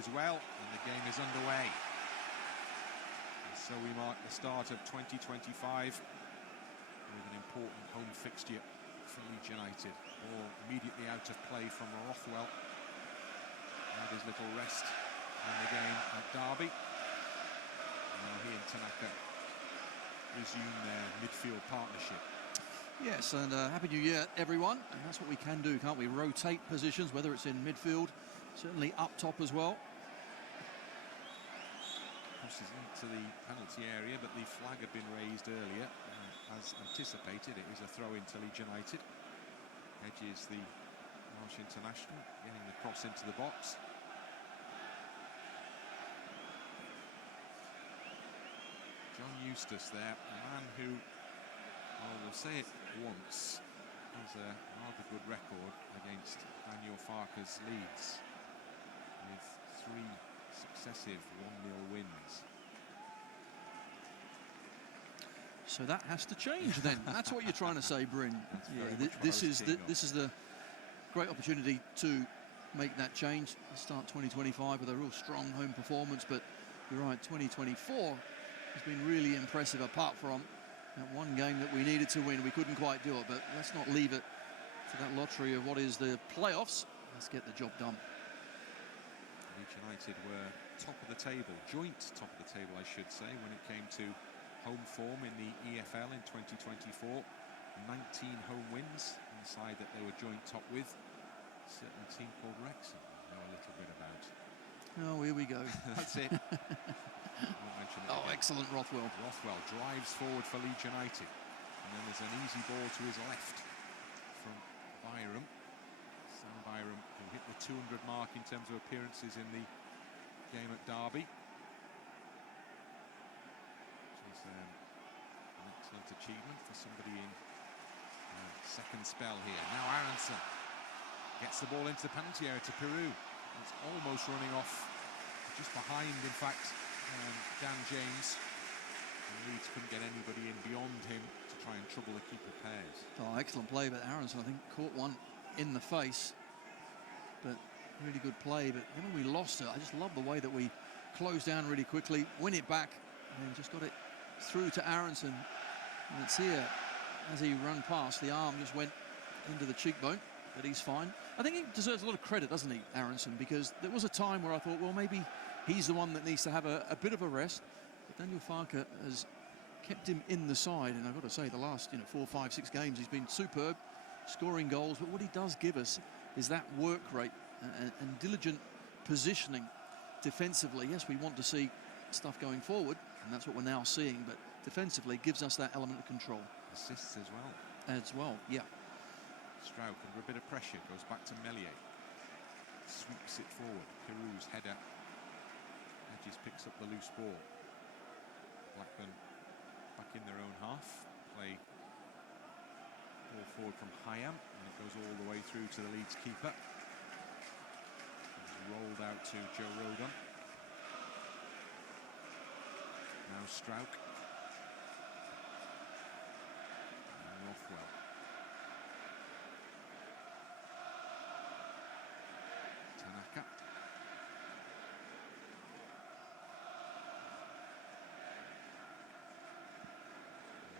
as well, and the game is underway. And so we mark the start of 2025 with an important home fixture for Leeds United. Ball immediately out of play from Rothwell. Had his little rest in the game at Derby. Now he and Tanaka resume their midfield partnership. Yes, and Happy New Year, everyone. And that's what we can do, can't we? Rotate positions, whether it's in midfield, certainly up top as well. Crosses into the penalty area, but the flag had been raised earlier. As anticipated, it is a throw-in to Leeds United. Hedges, the Welsh international, getting the cross into the box. John Eustace there, a man who, well, we'll say it once, has a rather good record against Daniel Farke's Leeds, with 3 successive 1-0 wins. So that has to change then. That's what you're trying to say, Bryn. Yeah, this is the great opportunity to make that change. Start 2025 with a real strong home performance, but you're right, 2024 has been really impressive, apart from that one game that we needed to win. We couldn't quite do it, but let's not leave it to that lottery of what is the playoffs. Let's get the job done. Leeds United were top of the table, joint top of the table, I should say, when it came to home form in the EFL in 2024. 19 home wins on the side that they were joint top with. A certain team called Wrexham, I know a little bit about. Oh, here we go. That's it. Oh, excellent, Rothwell. Rothwell drives forward for Leeds United. And then there's an easy ball to his left from Byram. Sam Byram, who hit the 200 mark in terms of appearances in the game at Derby. Which is an excellent achievement for somebody in second spell here. Now Aaronson gets the ball into the penalty area to Piroe. It's almost running off, just behind, in fact, Dan James. And Leeds couldn't get anybody in beyond him to try and trouble the keeper Pears. Oh, excellent play, but Aaronson, I think, caught one in the face. But really good play. But then when we lost it, I just love the way that we closed down really quickly, win it back, and then just got it through to Aaronson. And it's here, as he ran past, the arm just went into the cheekbone, but he's fine. I think he deserves a lot of credit, doesn't he, Aaronson? Because there was a time where I thought, well, maybe he's the one that needs to have a bit of a rest. But Daniel Farke has kept him in the side, and I've got to say, the last 4, 5, 6 games, he's been superb, scoring goals. But what he does give us is that work rate and diligent positioning defensively. Yes, we want to see stuff going forward, and that's what we're now seeing. But defensively, gives us that element of control. Assists as well. As well, yeah. Struijk under a bit of pressure, goes back to Meslier. Sweeps it forward. Piroe's header. Hedges picks up the loose ball. Blackburn back in their own half. Play ball forward from Hyam, and it goes all the way through to the Leeds keeper. It's rolled out to Joe Rodon. Now Struijk. And Rothwell. Tanaka.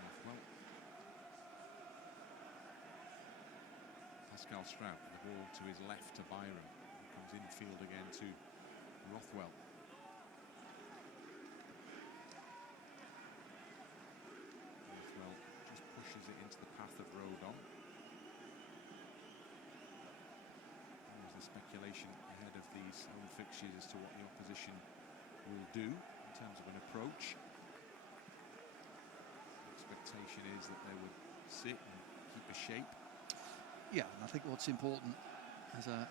Rothwell. Pascal Struijk, the ball to his left to Byram. He comes infield again to Rothwell. Rothwell just pushes it into the path of Rodon. There's the speculation ahead of these home fixtures as to what the opposition will do in terms of an approach. The expectation is that they would sit and keep a shape. Yeah, and I think what's important as an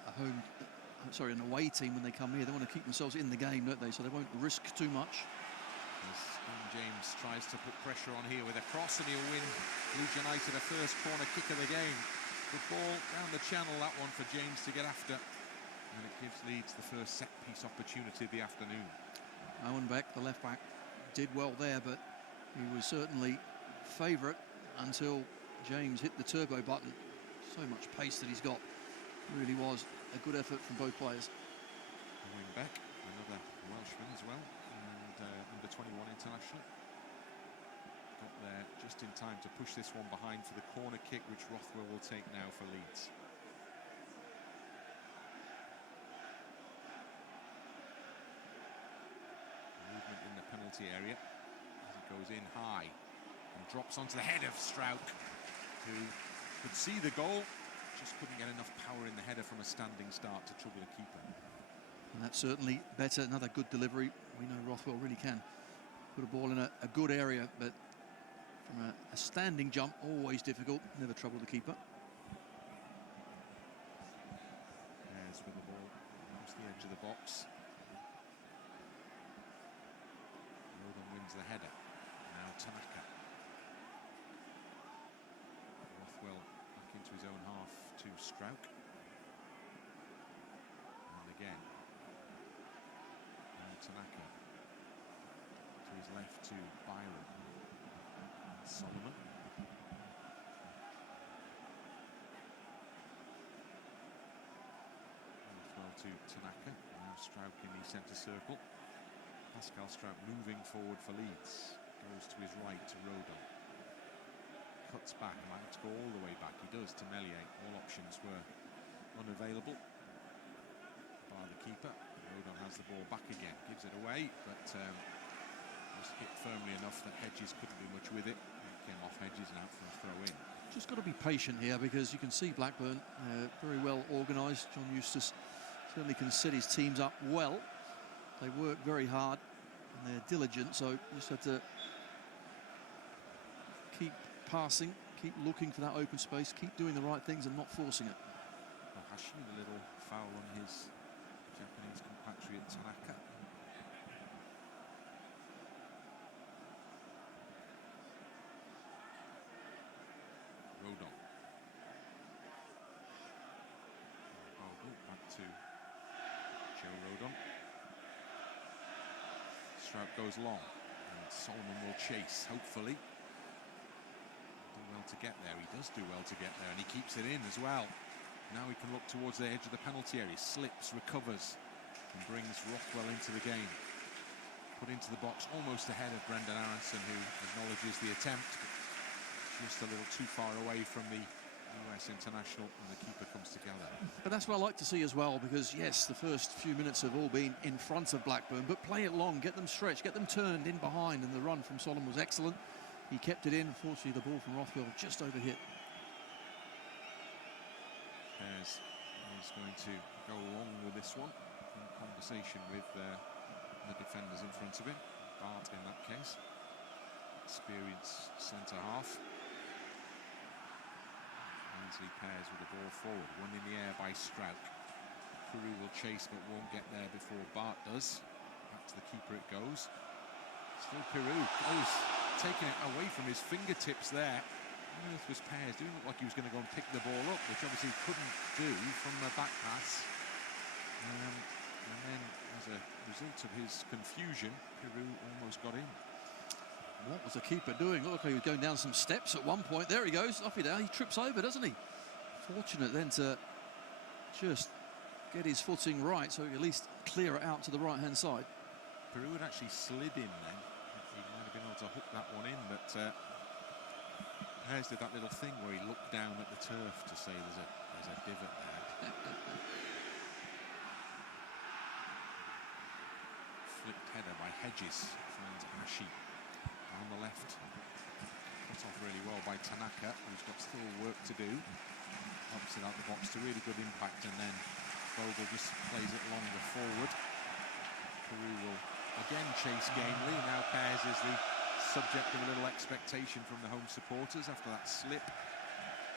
away team when they come here, they want to keep themselves in the game, don't they? So they won't risk too much. As James tries to put pressure on here with a cross, and he'll win Leeds United a first corner kick of the game. Good ball down the channel, that one for James to get after, and it gives Leeds the first set piece opportunity of the afternoon. Owen Beck, the left back, did well there, but he was certainly favourite until James hit the turbo button. So much pace that he's got. Really was a good effort from both players. Going back, another Welshman as well, and under 21 international. Got there just in time to push this one behind for the corner kick, which Rothwell will take now for Leeds. Movement in the penalty area as it goes in high and drops onto the head of Struijk, who could see the goal, just couldn't get enough power in the header from a standing start to trouble the keeper. And that's certainly better. Another good delivery. We know Rothwell really can put a ball in a good area, but from a standing jump, always difficult. Never trouble the keeper. Pears with the ball across the edge of the box. Rodon wins the header. Now Tanaka. Rothwell back into his own half to Struijk. And again. Now Tanaka. To his left to Byram. Solomon. Rothwell to Tanaka. Now Struijk in the centre circle. Pascal Struijk moving forward for Leeds. Goes to his right to Rodon. Cuts back, might have to go all the way back. He does to Meslier. All options were unavailable by the keeper. Rodon has the ball back again. Gives it away, but was hit firmly enough that Hedges couldn't do much with it. Came off Hedges and out for a throw in. Just got to be patient here, because you can see Blackburn very well organised. John Eustace certainly can set his teams up well. They work very hard and they're diligent, so you just have to keep passing, keep looking for that open space, keep doing the right things and not forcing it. Ohashi with a little foul on his Japanese compatriot Tanaka. Rodon. Bogle back to Joe Rodon. Struijk goes long, and Solomon will chase, hopefully. Do well to get there. He does do well to get there, and he keeps it in as well. Now he can look towards the edge of the penalty area. Slips, recovers, and brings Rothwell into the game. Put into the box almost ahead of Brendan Aaronson, who acknowledges the attempt. Just a little too far away from the US international, and the keeper comes together. But that's what I like to see as well, because yes, the first few minutes have all been in front of Blackburn, but play it long, get them stretched, get them turned in behind, and the run from Solomon was excellent. He kept it in. Unfortunately, the ball from Rothwell just overhit. Pears is going to go along with this one in conversation with the defenders in front of him. Batth in that case. Experienced centre half. Pears with the ball forward, one in the air by Struijk. Piroe will chase but won't get there before Batth does. Back to the keeper it goes. Still Piroe close, taking it away from his fingertips there. On earth was Pears? Doing look like he was going to go and pick the ball up, which obviously he couldn't do from the back pass. And then, as a result of his confusion, Piroe almost got in. What was the keeper doing? Look, he was going down some steps at one point. There he goes, off he down. He trips over, doesn't he? Fortunate then to just get his footing right, so he at least clear it out to the right-hand side. Piroe had actually slid in then. He might have been able to hook that one in, but Pears did that little thing where he looked down at the turf to say there's a divot there. Flicked header by Hedges, finds Ohashi on the left. Cut off really well by Tanaka, who's got still work to do. Helps it out the box to really good impact, and then Bogle just plays it longer forward. Piroe will again chase gamely. Now Pears is the subject of a little expectation from the home supporters after that slip.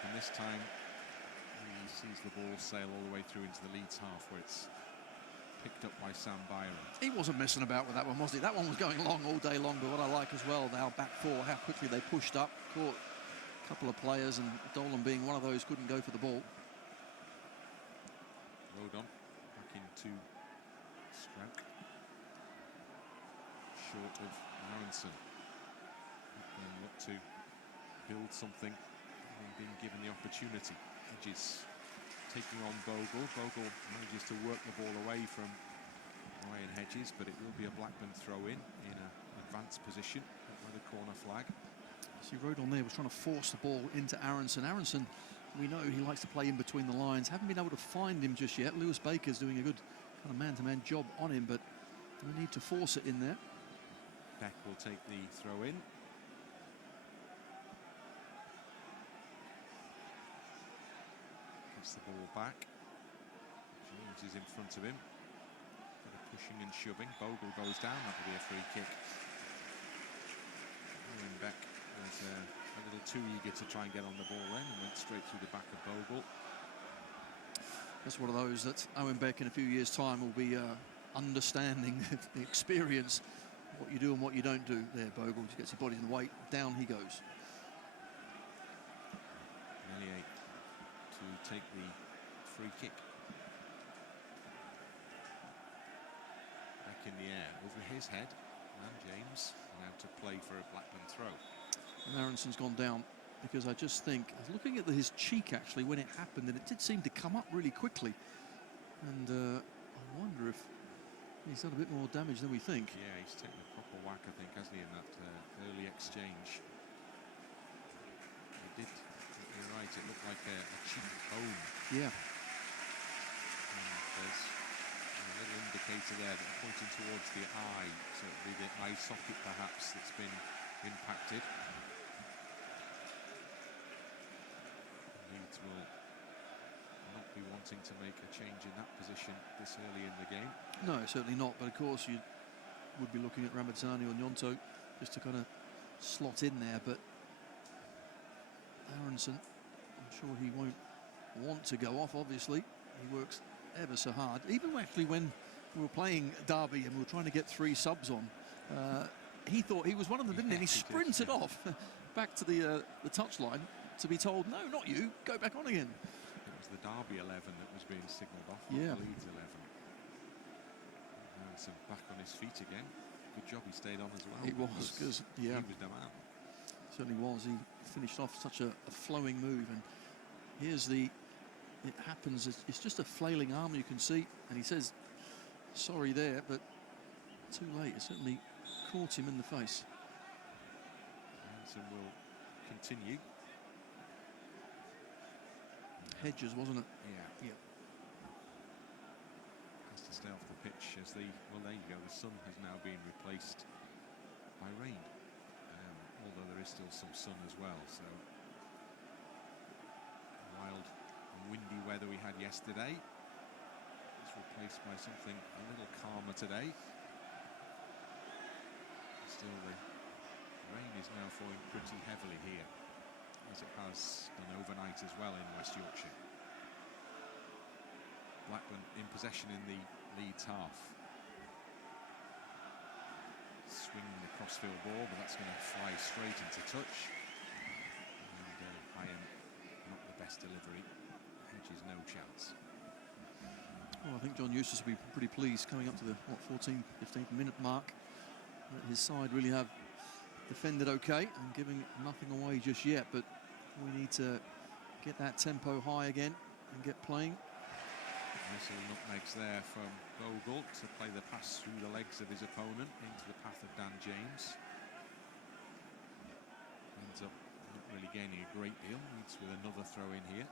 And this time he sees the ball sail all the way through into the Leeds half, where it's picked up by Sam Byram. He wasn't messing about with that one, was he? That one was going long all day long, but what I like as well, our back four, how quickly they pushed up, caught a couple of players, and Dolan being one of those couldn't go for the ball. Rodon back into Struijk. Short of Aaronson. And look to build something, having been given the opportunity. Hedges taking on Bogle. Bogle manages to work the ball away from Ryan Hedges, but it will be a Blackburn throw-in in an advanced position by the corner flag. See, Rodon there was trying to force the ball into Aaronson. Aaronson, we know he likes to play in between the lines. Haven't been able to find him just yet. Lewis Baker's doing a good kind of man-to-man job on him, but we need to force it in there. Beck will take the throw-in. Gets the ball back. James is in front of him. Bit of pushing and shoving. Bogle goes down. That will be a free kick. And Beck was a little too eager to try and get on the ball then, and went straight through the back of Bogle. That's one of those that Owen Beck in a few years' time will be understanding the experience, what you do and what you don't do there. Bogle just gets his body in the weight, down he goes. Meslier to take the free kick. Back in the air over his head, and James now to play for a Blackburn throw. And Aaronson's gone down because I just think, I was looking at his cheek actually when it happened, and it did seem to come up really quickly. And I wonder if he's done a bit more damage than we think. Yeah, he's taken a proper whack, I think, hasn't he, in that early exchange. It did, you're right, it looked like a cheek bone. Yeah. And there's a little indicator there that pointing towards the eye, so it'll be the eye socket perhaps that's been impacted. Leeds will not be wanting to make a change in that position this early in the game. No, certainly not, but of course you would be looking at Ramazani or Gnonto just to kind of slot in there, but Aaronson, I'm sure he won't want to go off, obviously. He works ever so hard. Even actually when we were playing Derby and we were trying to get 3 subs on, he thought he was one of them, didn't he? And he sprinted off back to the touchline to be told, no, not you, go back on again. It was the Derby 11 that was being signalled off, yeah. Not the Leeds 11. Aaronson back on his feet again. Good job he stayed on as well. It was, because, yeah. He was the man. Certainly was. He finished off such a flowing move, and here's it happens, it's just a flailing arm you can see, and he says sorry there, but too late. It certainly caught him in the face. Aaronson will continue. Hedges, wasn't it? Yeah. Has to stay off the pitch as well, there you go, the sun has now been replaced by rain, although there is still some sun as well, so wild and windy weather we had yesterday is replaced by something a little calmer today. Still, the rain is now falling pretty heavily here, as it has done overnight as well in West Yorkshire. Blackburn in possession in the Leeds half. Swinging the crossfield ball, but that's going to fly straight into touch. And Hyam, not the best delivery. Hedges, no chance. Well, I think John Eustace will be pretty pleased coming up to the 14th, 15th minute mark. That his side really have defended okay and giving nothing away just yet, but we need to get that tempo high again and get playing. Nice little nutmegs there from Bogle to play the pass through the legs of his opponent into the path of Dan James. Ends up not really gaining a great deal. Leeds with another throw in here.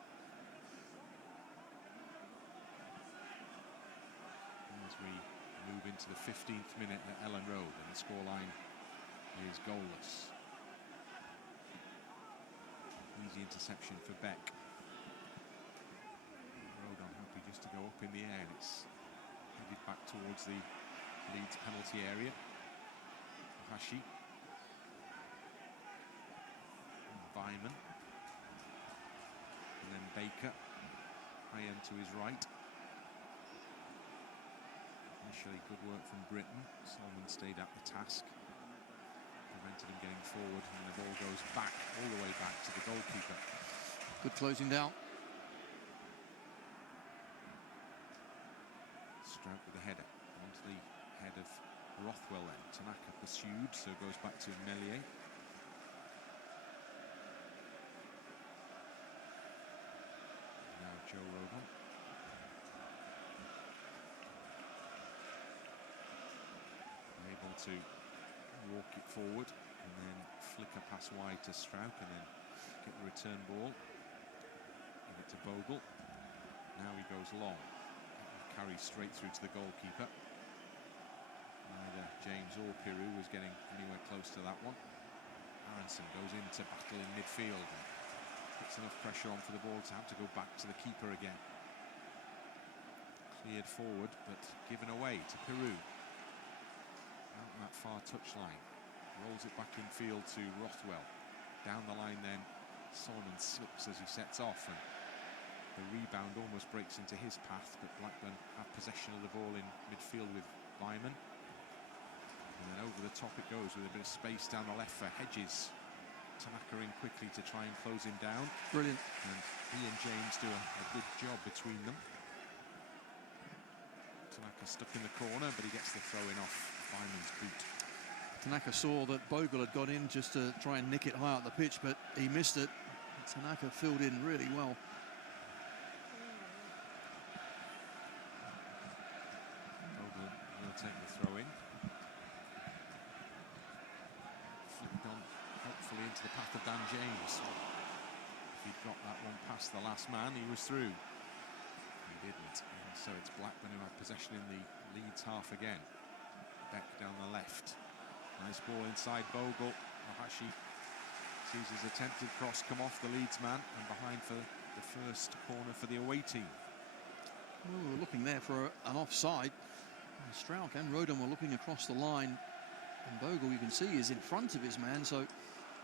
As we move into the 15th minute at Ellen Road, and the scoreline is goalless. Easy interception for Beck. Rodon happy just to go up in the air, and it's headed back towards the Leeds penalty area. Ohashi. Weimann. And then Baker. Hyam to his right. Initially good work from Brittain. Solomon stayed at the task. Prevented him getting forward, and the ball goes back, all the way back to the goalkeeper. Good closing down. Struijk with the header onto the head of Rothwell then. Tanaka pursued, so goes back to Meslier. Now Joe Rodon. to walk it forward and then flicker pass wide to Struijk and then get the return ball. Give it to Bogle. Now he goes long. Carries straight through to the goalkeeper. Neither James or Piroe was getting anywhere close to that one. Aaronson goes into battle in midfield and puts enough pressure on for the ball to have to go back to the keeper again. Cleared forward, but given away to Piroe. Out on that far touchline. Rolls it back in field to Rothwell. Down the line then, Solomon slips as he sets off, and the rebound almost breaks into his path, but Blackburn have possession of the ball in midfield with Weimann. And then over the top it goes with a bit of space down the left for Hedges. Tanaka in quickly to try and close him down. Brilliant. And he and James do a good job between them. Tanaka stuck in the corner, but he gets the throw-in off Weimann's boot. Tanaka saw that Bogle had got in just to try and nick it high up the pitch, but he missed it. Tanaka filled in really well. Bogle will take the throw-in. Flicked on, hopefully into the path of Dan James. If he'd got that one past the last man, he was through. He didn't. And so it's Blackburn who have possession in the Leeds half again. Beck down the left. Nice ball inside Bogle. Ohashi sees his attempted cross come off the Leeds man and behind for the first corner for the away team. Well, we were looking there for an offside. Struijk and Rodon were looking across the line, and Bogle, you can see, is in front of his man, so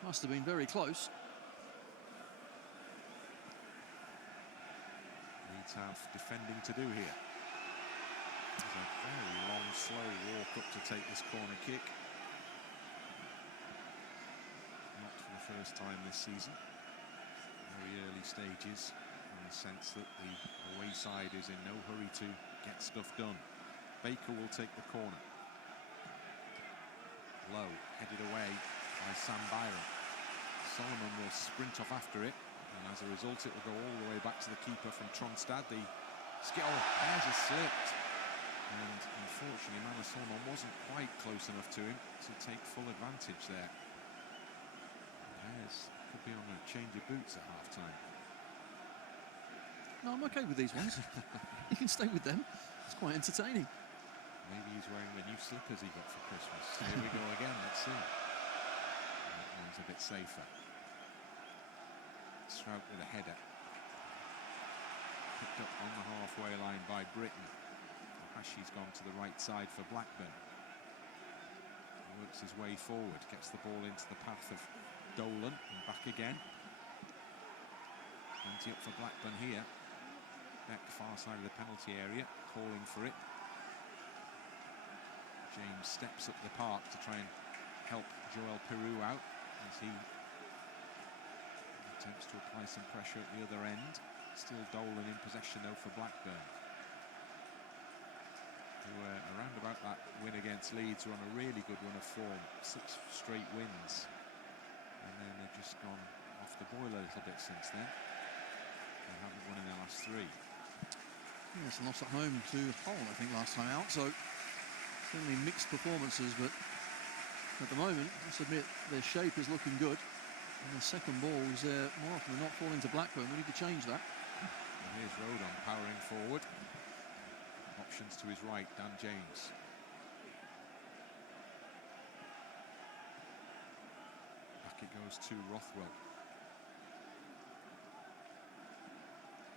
must have been very close. Leeds have defending to do here. It's a very long, slow walk up to take this corner kick. Not for the first time this season. Very early stages, in the sense that the away side is in no hurry to get stuff done. Baker will take the corner. Low, headed away by Sam Byram. Solomon will sprint off after it, and as a result it will go all the way back to the keeper from Tronstad. The skill, Pears has slipped, and unfortunately Solomon wasn't quite close enough to him to take full advantage there. Pears could be on a change of boots at half-time. No, I'm okay with these ones. You can stay with them. It's quite entertaining. Maybe he's wearing the new slippers he got for Christmas. Here we go again, let's see. That one's a bit safer. Struijk with a header. Picked up on the halfway line by Brittain. Ohashi's gone to the right side for Blackburn. Works his way forward, gets the ball into the path of Dolan and back again. Plenty up for Blackburn here. Beck far side of the penalty area, calling for it. James steps up the park to try and help Joel Piroe out as he attempts to apply some pressure at the other end. Still Dolan in possession though for Blackburn, who were around about that win against Leeds, were on a really good run of form, 6 straight wins, and then they've just gone off the boil a little bit since then. They haven't won in their last 3. Yes, and lost at home to Hull, I think, last time out, so certainly mixed performances, but at the moment, I must admit, their shape is looking good, and the second ball is more often than not falling to Blackburn. We need to change that. And here's Rodon powering forward. Options to his right, Dan James. Back it goes to Rothwell.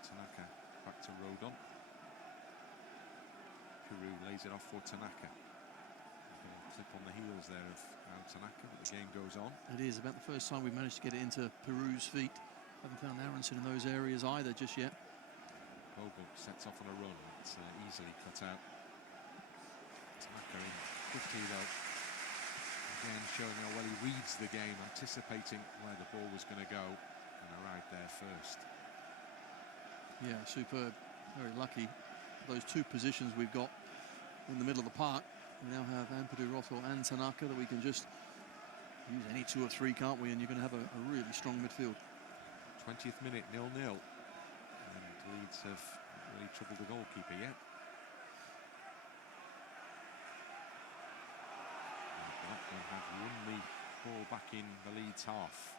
Tanaka back to Rodon. Piroe lays it off for Tanaka. Clip on the heels there of Tanaka, but the game goes on. It is about the first time we've managed to get it into Piroue's feet. Haven't found Aaronson in those areas either just yet. Bogle sets off on a run. It's easily cut out. Tanaka in quickly though. Again showing how well he reads the game, anticipating where the ball was going to go, and arrived there first. Yeah, superb. Very lucky. Those 2 positions we've got in the middle of the park. We now have Ampadu, Rothwell and Tanaka that we can just use any 2 or 3, can't we? And you're going to have a really strong midfield. 20th minute, 0-0. And Leeds have really troubled the goalkeeper yet. won the ball back in the Leeds half.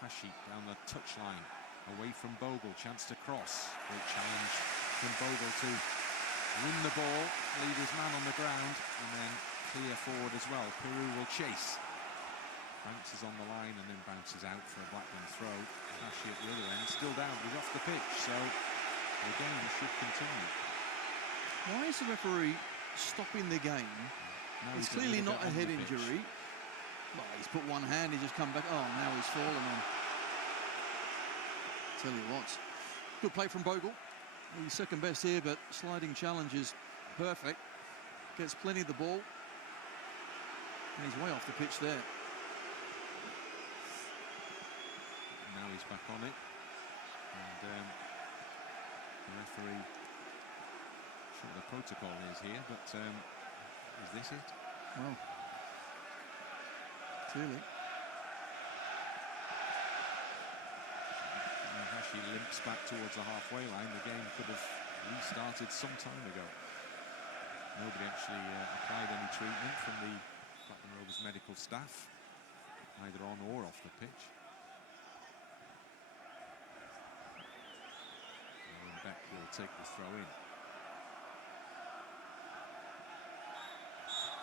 Ohashi down the touchline, away from Bogle, chance to cross. Great challenge from Bogle to win the ball, leave his man on the ground, and then clear forward as well. Piroe will chase. Bounces on the line and then bounces out for a Blackburn throw. Ohashi at the other end, still down, he's off the pitch, so the game should continue. Why is the referee stopping the game? It's clearly not a head injury. Well, he's put one hand, he's just come back. Oh, now he's fallen on. Tell you what, good play from Bogle. He's second best here, but sliding challenge is perfect. Gets plenty of the ball. And he's way off the pitch there. Now he's back on it. And the referee, I'm sure the protocol is here, but is this it? Well, clearly. Ohashi limps back towards the halfway line. The game could have restarted some time ago. Nobody actually applied any treatment from the Blackburn Rovers medical staff, either on or off the pitch. And Beck will take the throw in.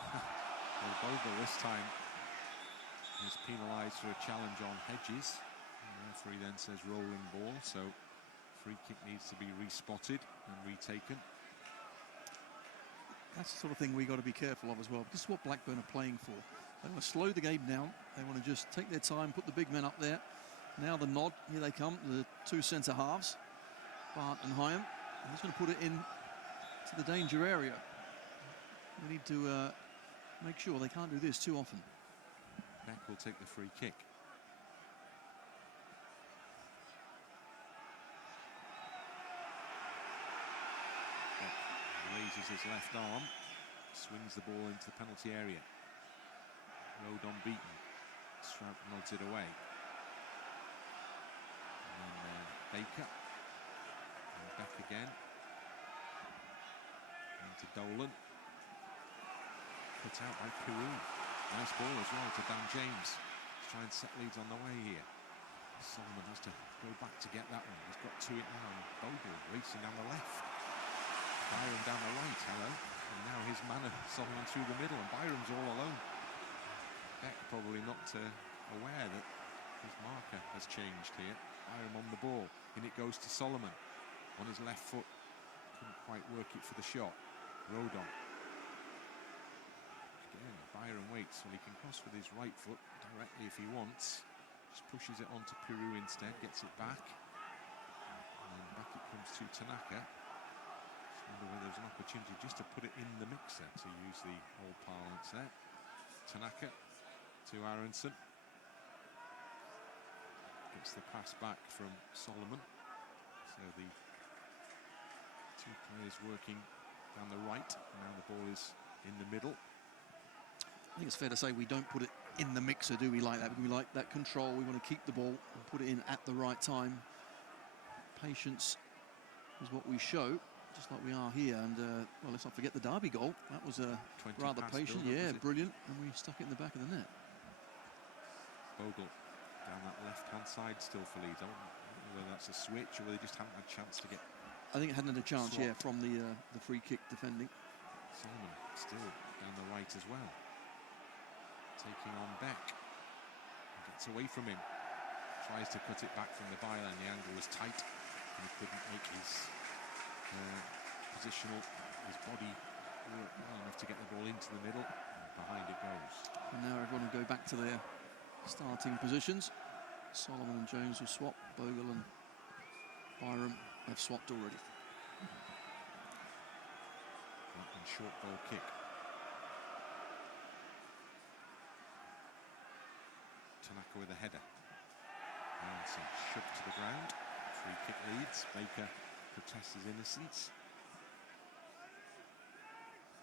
Well, Bogle this time is penalised for a challenge on Hedges. The referee then says rolling ball, so free kick needs to be respotted and retaken. That's the sort of thing we got to be careful of as well. This is what Blackburn are playing for. They want to slow the game down. They want to just take their time, put the big men up there. Now the nod, here they come, the two centre halves, Barth and Hyam. And he's going to put it in to the danger area. We need to make sure they can't do this too often. Beck will take the free kick. Raises his left arm, swings the ball into the penalty area. Rodon beaten. Struijk nods it away. And then Baker. And back again. Into Dolan. Put out by Piroe. Nice ball as well to Dan James. Let's try and set Leeds on the way here. Solomon has to go back to get that one. He's got to it now. And Bogle racing down the left. Byram down the right, hello. And now his man Solomon through the middle, and Byram's all alone. Beck probably not aware that his marker has changed here. Byram on the ball, and it goes to Solomon on his left foot. Couldn't quite work it for the shot. Rodon. Again, Byram waits, so he can cross with his right foot directly if he wants. Just pushes it onto Piroe instead, gets it back. And then back it comes to Tanaka. Wonder whether there's an opportunity just to put it in the mixer, to use the old parlance there. Tanaka to Aaronson. Gets the pass back from Solomon. So the two players working down the right. Now the ball is in the middle. I think it's fair to say we don't put it in the mixer, do we, like that? We like that control. We want to keep the ball and put it in at the right time. Patience is what we show. Just like we are here, and well, let's not forget the Derby goal. That was rather patient, yeah, brilliant, and we stuck it in the back of the net. Bogle down that left-hand side still for Leeds. I don't know whether that's a switch or whether they just haven't had a chance to get. I think it hadn't had a chance, swapped. yeah, from the free kick defending. Solomon still down the right as well, taking on Beck. Gets away from him, tries to cut it back from the byline. The angle was tight, and he couldn't make his positional, his body work well enough to get the ball into the middle. Behind it goes. And now everyone will go back to their starting positions. Solomon and Jones will swap. Bogle and Byram have swapped already. And short ball kick. Tanaka with a header. Aaronson shoved to the ground. Free kick Leeds. Baker protests his innocence.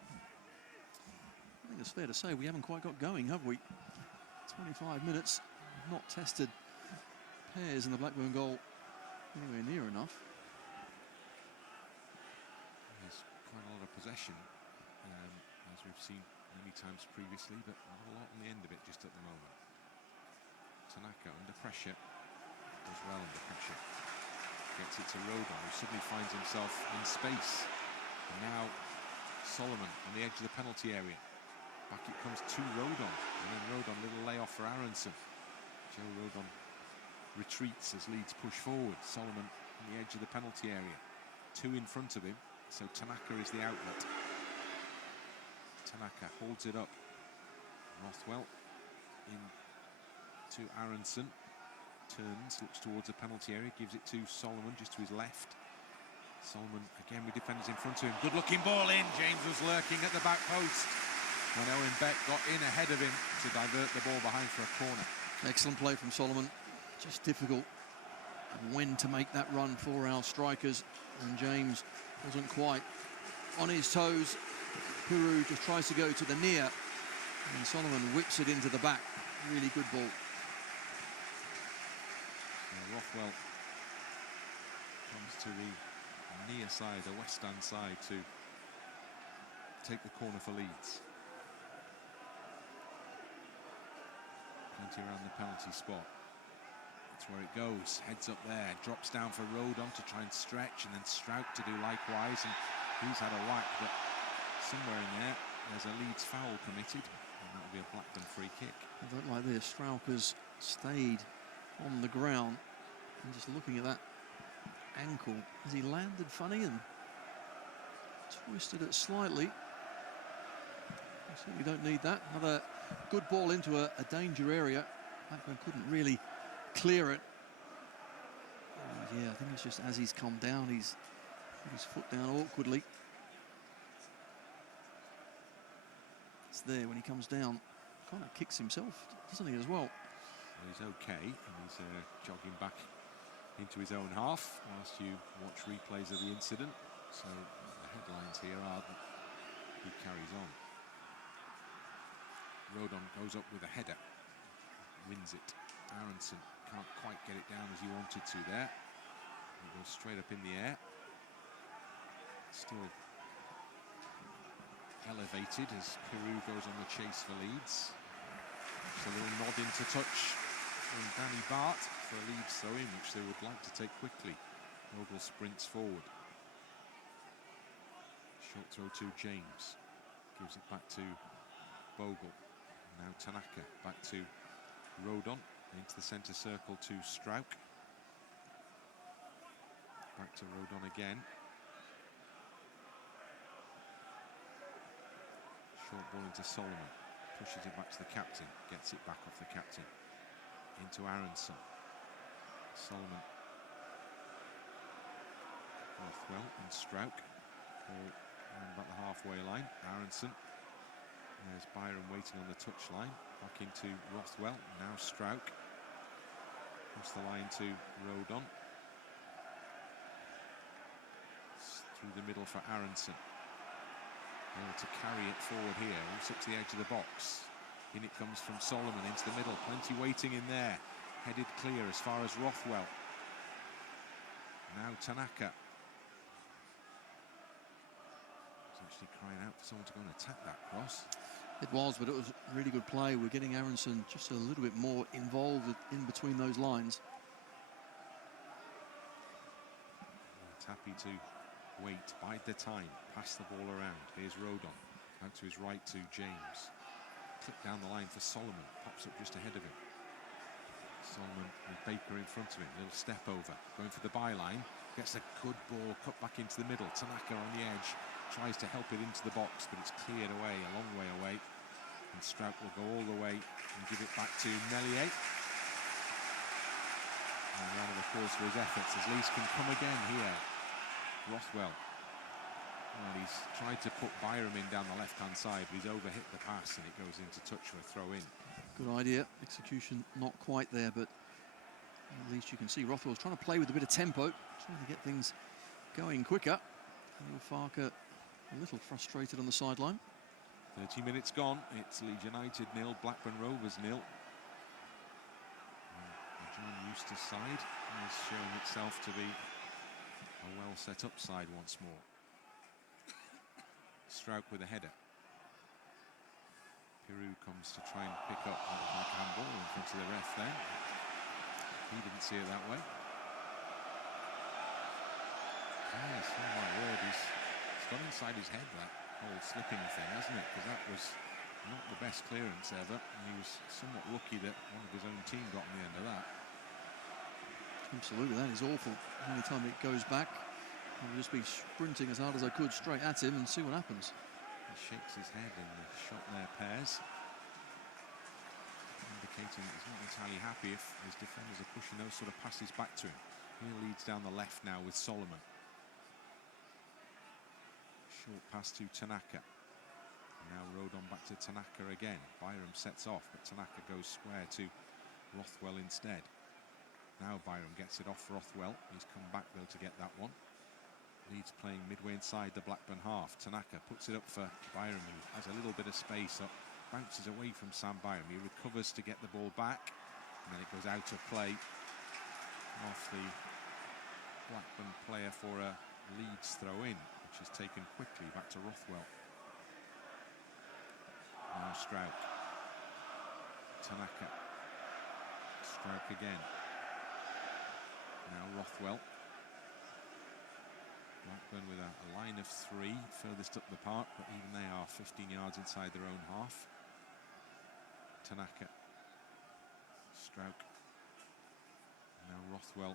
I think it's fair to say we haven't quite got going, have we? 25 minutes, not tested Pears in the Blackburn goal anywhere near enough. There's quite a lot of possession, as we've seen many times previously, but not a lot on the end of it just at the moment. Tanaka under pressure, does well under pressure. Gets it to Rodon, who suddenly finds himself in space. And now Solomon on the edge of the penalty area. Back it comes to Rodon, and then Rodon, little layoff for Aaronson. Joe Rodon retreats as Leeds push forward. Solomon on the edge of the penalty area. 2 in front of him, so Tanaka is the outlet. Tanaka holds it up. Rothwell in to Aaronson. Turns, looks towards the penalty area, gives it to Solomon just to his left. Solomon again with defenders in front of him. Good looking ball in. James was lurking at the back post when Owen Beck got in ahead of him to divert the ball behind for a corner. Excellent play from Solomon. Just difficult when to make that run for our strikers, and James wasn't quite on his toes. Piroe just tries to go to the near, and Solomon whips it into the back. Really good ball. Rothwell comes to the near side, the west hand side, to take the corner for Leeds. Plenty around the penalty spot. That's where it goes. Heads up there, drops down for Rodon to try and stretch, and then Struijk to do likewise, and he's had a whack, but somewhere in there there's a Leeds foul committed, and that'll be a Blackburn free kick. I don't like this. Struijk has stayed on the ground, and just looking at that ankle, has he landed funny and twisted it slightly? We don't need that. Another good ball into a danger area. Blackburn couldn't really clear it. Yeah, I think it's just as he's come down, he's put his foot down awkwardly. It's there when he comes down. Kind of kicks himself, doesn't he, as well? He's okay, and he's jogging back into his own half whilst you watch replays of the incident. So the headlines here are that he carries on. Rodon goes up with a header, wins it. Aaronson can't quite get it down as he wanted to there. It goes straight up in the air. Still elevated as Piroe goes on the chase for Leeds. Just a little nod into touch from Danny Bart for a Leeds throw-in, which they would like to take quickly. Bogle sprints forward. Short throw to James. Gives it back to Bogle. Now Tanaka back to Rodon. Into the centre circle to Struijk. Back to Rodon again. Short ball into Solomon. Pushes it back to the captain. Gets it back off the captain. Into Aaronson. Solomon. Rothwell and Struijk. All around about the halfway line. Aaronson. There's Byram waiting on the touchline. Back into Rothwell. Now Struijk. Across the line to Rodon. Through the middle for Aaronson. Able to carry it forward here. Also up to the edge of the box. In it comes from Solomon into the middle. Plenty waiting in there. Headed clear as far as Rothwell. Now Tanaka. He's actually crying out for someone to go and attack that cross. It was, but it was really good play. We're getting Aaronson just a little bit more involved in between those lines. It's happy to wait, bide the time, pass the ball around. Here's Rodon, out to his right to James. Clip down the line for Solomon, pops up just ahead of him. Solomon with Baker in front of him, little step over, going for the byline. Gets a good ball, cut back into the middle. Tanaka on the edge. Tries to help it into the box, but it's cleared away, a long way away. And Struijk will go all the way and give it back to Meslier. And a round of applause for his efforts as Leeds can come again here. Rothwell. Well, he's tried to put Byram in down the left-hand side, but he's overhit the pass and it goes into touch for a throw-in. Good idea. Execution not quite there, but at least you can see Rothwell's trying to play with a bit of tempo, trying to get things going quicker. Neil Farker a little frustrated on the sideline. 30 minutes gone. It's Leeds United 0, Blackburn Rovers 0. John Eustace side is showing itself to be a well set up side once more. Struijk with a header. Piroe comes to try and pick up like a handball in front of the ref then. He didn't see it that way. Yes, oh my word, he's got inside his head that whole slipping thing, hasn't it? Because that was not the best clearance ever. And he was somewhat lucky that one of his own team got on the end of that. Absolutely, that is awful. Any time it goes back, I'll just be sprinting as hard as I could straight at him and see what happens. He shakes his head and the shot there, Pears, indicating that he's not entirely happy if his defenders are pushing those sort of passes back to him. He leads down the left now with Solomon. Short pass to Tanaka. Now Rodon back to Tanaka again. Byram sets off, but Tanaka goes square to Rothwell instead. Now Byram gets it off Rothwell. He's come back though to get that one. Leeds playing midway inside the Blackburn half. Tanaka puts it up for Byram, who has a little bit of space up. Bounces away from Sam Byram. He recovers to get the ball back. And then it goes out of play off the Blackburn player for a Leeds throw in, which is taken quickly back to Rothwell. Now Struijk. Tanaka. Struijk again. Now Rothwell. Blackburn with a line of three furthest up the park, but even they are 15 yards inside their own half. Tanaka. Struijk. Now Rothwell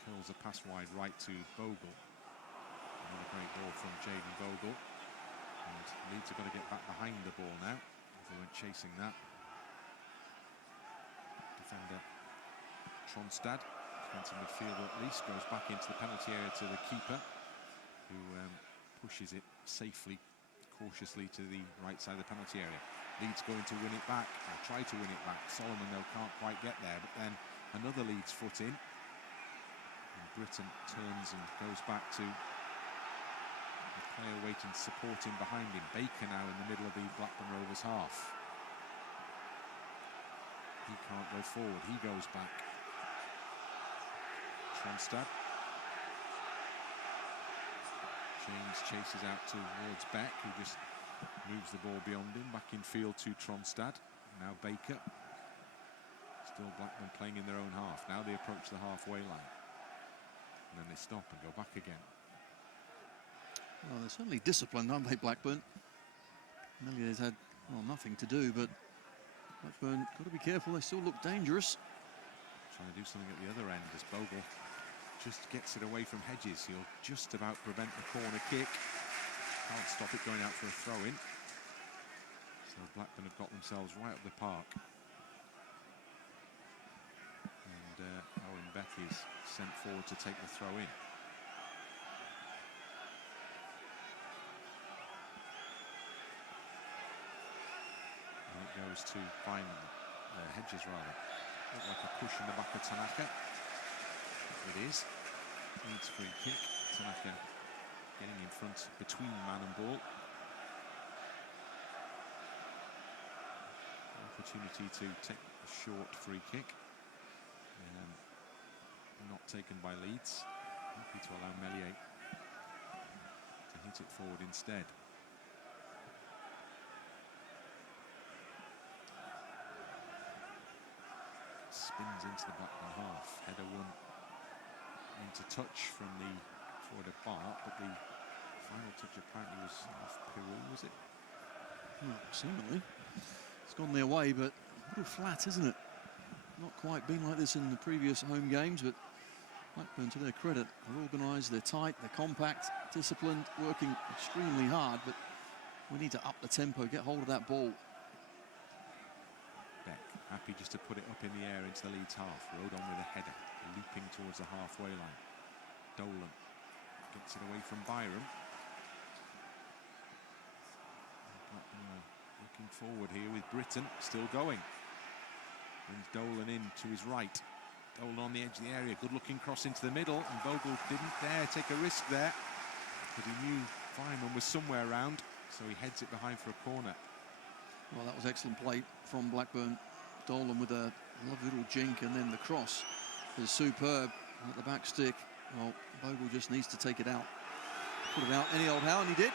curls a pass wide right to Bogle. Another great ball from Jaden Bogle. And Leeds have got to get back behind the ball now. They weren't chasing that. Defender Tronstad, defensive midfielder at least, goes back into the penalty area to the keeper, who pushes it safely, cautiously to the right side of the penalty area. Leeds going to win it back, or try to win it back. Solomon though can't quite get there, but then another Leeds foot in. And Brittain turns and goes back to the player waiting, supporting behind him. Baker now in the middle of the Blackburn Rovers half. He can't go forward, he goes back. Tronstad. James chases out towards Beck, who just moves the ball beyond him. Back in field to Tronstad. Now Baker. Still Blackburn playing in their own half. Now they approach the halfway line. And then they stop and go back again. Well, they're certainly disciplined, aren't they, Blackburn? Meslier's had, well, nothing to do, but Blackburn got to be careful. They still look dangerous. Trying to do something at the other end as Bogle just gets it away from Hedges. He'll just about prevent the corner kick. Can't stop it going out for a throw-in. So Blackburn have got themselves right up the park. And Owen Beck is sent forward to take the throw-in. And it goes to Weimann, Hedges rather. Looked like a push in the back of Tanaka. It is. Leeds free kick. Tanaka getting in front between man and ball. Opportunity to take a short free kick. Not taken by Leeds. Happy to allow Meslier to hit it forward instead. Spins into the Blackburn half. Header one into touch from the forward of Barth, but the final touch apparently was off Piroe, was it? Well, seemingly. It's gone their way, but a little flat, isn't it? Not quite been like this in the previous home games, but Blackburn, to their credit, they're organised, they're tight, they're compact, disciplined, working extremely hard, but we need to up the tempo, get hold of that ball. Beck, happy just to put it up in the air into the Leeds half. Rodon with a header, leaping towards the halfway line. Dolan gets it away from Byram. Looking forward here with Brittain still going. Brings Dolan in to his right. Dolan on the edge of the area. Good looking cross into the middle, and Bogle didn't dare take a risk there because he knew Weimann was somewhere around, so he heads it behind for a corner. Well, that was excellent play from Blackburn. Dolan with a lovely little jink, and then the cross is superb at the back stick. Well, Bogle just needs to take it out. Put it out any old how, and he did.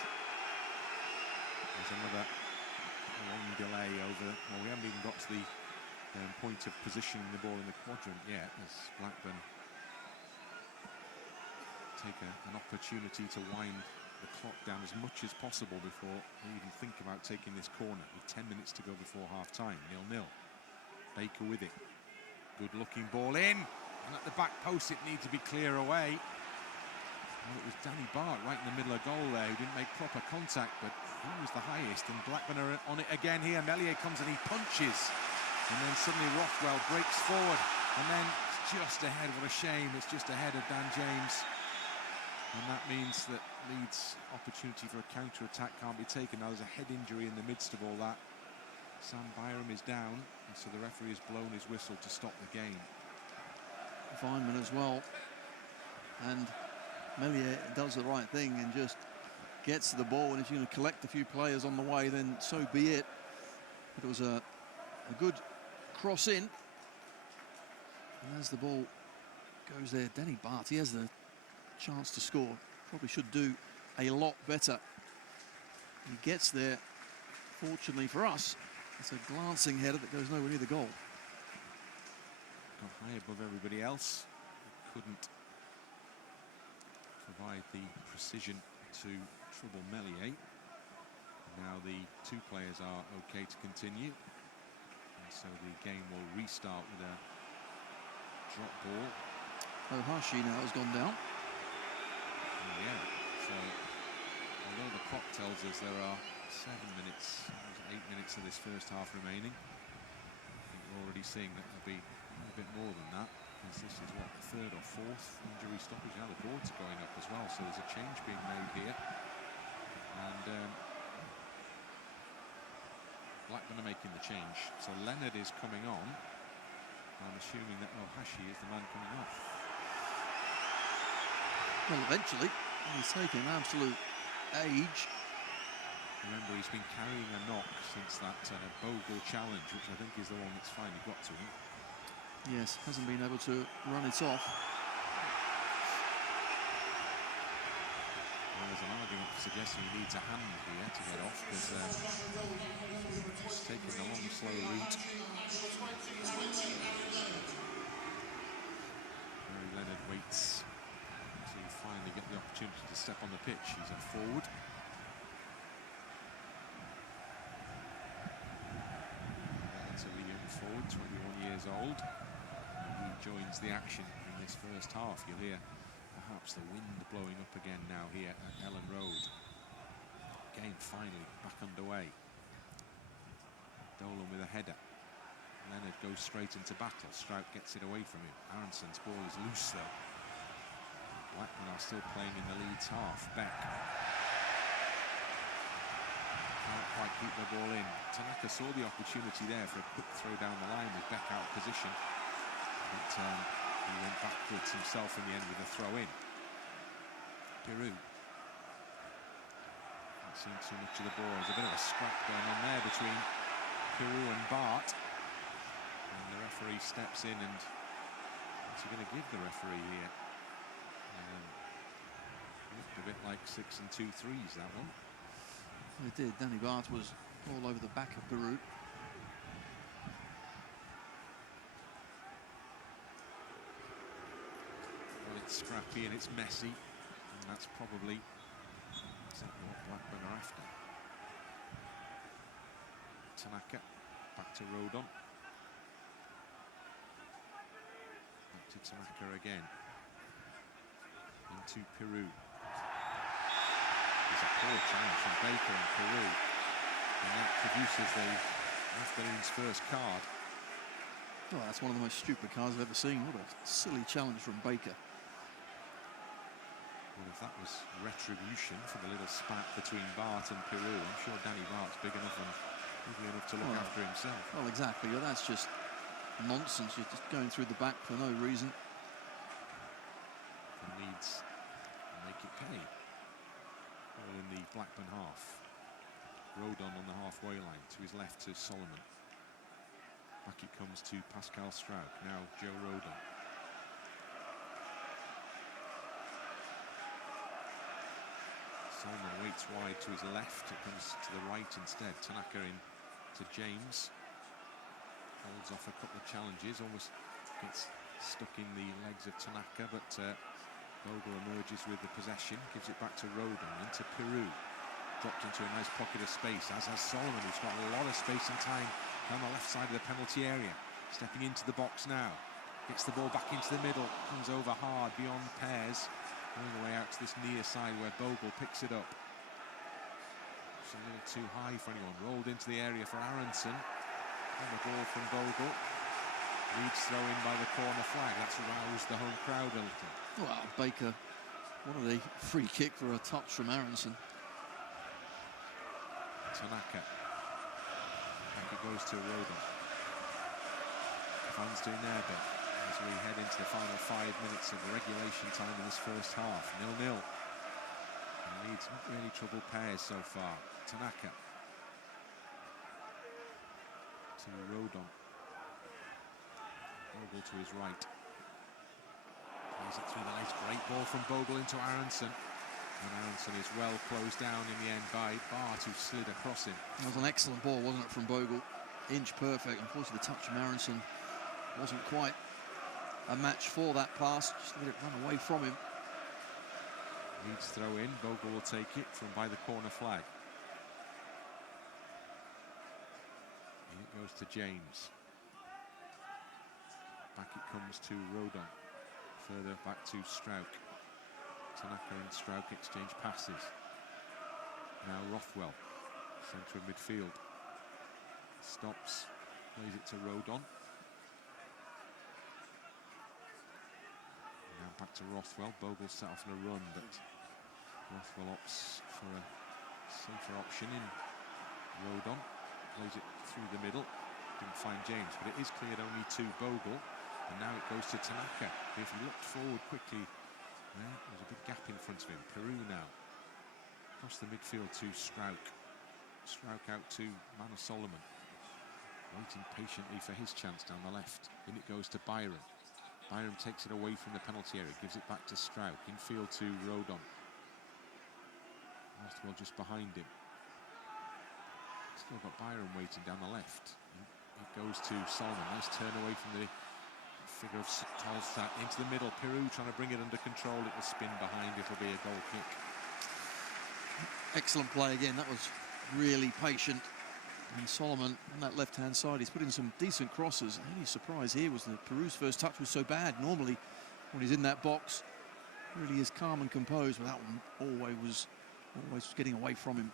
There's another a long delay over. Well, we haven't even got to the point of positioning the ball in the quadrant yet, as Blackburn take an opportunity to wind the clock down as much as possible before they even think about taking this corner, with 10 minutes to go before half-time. 0-0. Baker with it. Good-looking ball in, and at the back post it needs to be clear away. Well, it was Danny Bart right in the middle of goal there, who didn't make proper contact, but he was the highest, and Blackburn are on it again here. Meslier comes and he punches, and then suddenly Rothwell breaks forward, and then it's just ahead. What a shame, it's just ahead of Dan James. And that means that Leeds' opportunity for a counter-attack can't be taken. Now there's a head injury in the midst of all that. Sam Byram is down, and so the referee has blown his whistle to stop the game. Weimann as well. And Meslier does the right thing and just gets to the ball. And if you're going to collect a few players on the way, then so be it. But it was a good cross in. And as the ball goes there, Danny Bart, he has the chance to score. Probably should do a lot better. He gets there. Fortunately for us, it's a glancing header that goes nowhere near the goal. Got high above everybody else. Couldn't provide the precision to trouble Meslier. Now the two players are okay to continue. And so the game will restart with a drop ball. Ohashi now has gone down. Oh, yeah, so although the clock tells us there are 7 minutes, 8 minutes of this first half remaining, I think we're already seeing that there'll be a bit more than that, because this is what, the third or fourth injury stoppage. Now the boards are going up as well, so there's a change being made here. And Blackburn are making the change, so Leonard is coming on. I'm assuming that Ohashi is the man coming off. Well, eventually, he's taken an absolute age. Remember, he's been carrying a knock since that Bogle challenge, which I think is the one that's finally got to him. Yes, hasn't been able to run it off. Well, there's an argument suggesting he needs a hand here to get off, because he's taking the long, slow route. Mary Leonard waits to finally get the opportunity to step on the pitch. He's a forward. Relatively young forward, 21 years old. He joins the action in this first half. You'll hear perhaps the wind blowing up again now here at Ellen Road. Game finally back underway. Dolan with a header. Leonard goes straight into battle. Struijk gets it away from him. Aaronson's ball is loose though. Blackburn are still playing in the Leeds half. Beck can't quite keep the ball in. Tanaka saw the opportunity there for a quick throw down the line with Beck out of position. But he went backwards himself in the end with a throw in. Piroe. Haven't seen too much of the ball. There's a bit of a scrap going on there between Piroe and Bart. And the referee steps in, and what's he going to give the referee here? Looked a bit like 6 and 2 threes, that one. It did. Danny Bart was all over the back of Piroe. Well, it's scrappy and it's messy, and that's probably exactly what Blackburn are after. Tanaka back to Rodon. Back to Tanaka again. Into Piroe. There's a poor challenge from Baker and Piroe, and that produces the afternoon's first card. Oh, that's one of the most stupid cards I've ever seen. What a silly challenge from Baker. Well, if that was retribution for the little spat between Bart and Piroe, I'm sure Danny Bart's big enough and easy enough to look after himself. Well, exactly. Well, that's just nonsense. You're just going through the back for no reason. And Leeds make it pay. All in the Blackburn half. Rodon on the halfway line, to his left to Solomon. Back it comes to Pascal Struijk, now Joe Rodon. Solomon waits wide to his left, it comes to the right instead. Tanaka in to James. Holds off a couple of challenges, almost gets stuck in the legs of Tanaka, but Bogle emerges with the possession, gives it back to Rodon, into Piroe. Dropped into a nice pocket of space, as has Solomon, who's got a lot of space and time down the left side of the penalty area. Stepping into the box now. Gets the ball back into the middle, comes over hard beyond Pears, all the way out to this near side where Bogle picks it up. It's a little too high for anyone. Rolled into the area for Aaronson. And the ball from Bogle. Leeds throw in by the corner flag. That's roused the home crowd a little. Well, Baker wanted a free kick for a touch from Aaronson. Tanaka. Back it goes to Rodon. Fans doing their bit as we head into the final 5 minutes of regulation time in this first half. 0-0. And Leeds not really troubled Pears so far. Tanaka. To Rodon. Bogle to his right. Plays it through the legs. Great ball from Bogle into Aaronson. And Aaronson is well closed down in the end by Batth, who slid across him. That was an excellent ball, wasn't it, from Bogle? Inch perfect. Unfortunately, the touch from Aaronson wasn't quite a match for that pass. Just let it run away from him. Leeds throw in. Bogle will take it from by the corner flag. And it goes to James. Back it comes to Rodon. Further back to Struijk. Tanaka and Struijk exchange passes. Now Rothwell, centre of midfield. Stops, plays it to Rodon. Now back to Rothwell. Bogle set off on a run, but Rothwell opts for a safer option in Rodon. Plays it through the middle. Didn't find James, but it is cleared only to Bogle. And now it goes to Tanaka. If he looked forward quickly, there's a big gap in front of him. Piroe now. Across the midfield to Struijk. Struijk out to Solomon. Waiting patiently for his chance down the left. In it goes to Byram. Byram takes it away from the penalty area. Gives it back to Struijk. Infield to Rodon. Rothwell just behind him. Still got Byram waiting down the left. It goes to Solomon. Nice turn away from the figure of Tronstad into the middle. Piroe trying to bring it under control. It will spin behind. It'll be a goal kick. Excellent play again. That was really patient. And Solomon on that left-hand side, he's put in some decent crosses. The only surprise here was that Piroe's first touch was so bad. Normally, when he's in that box, really is calm and composed. But that one always getting away from him.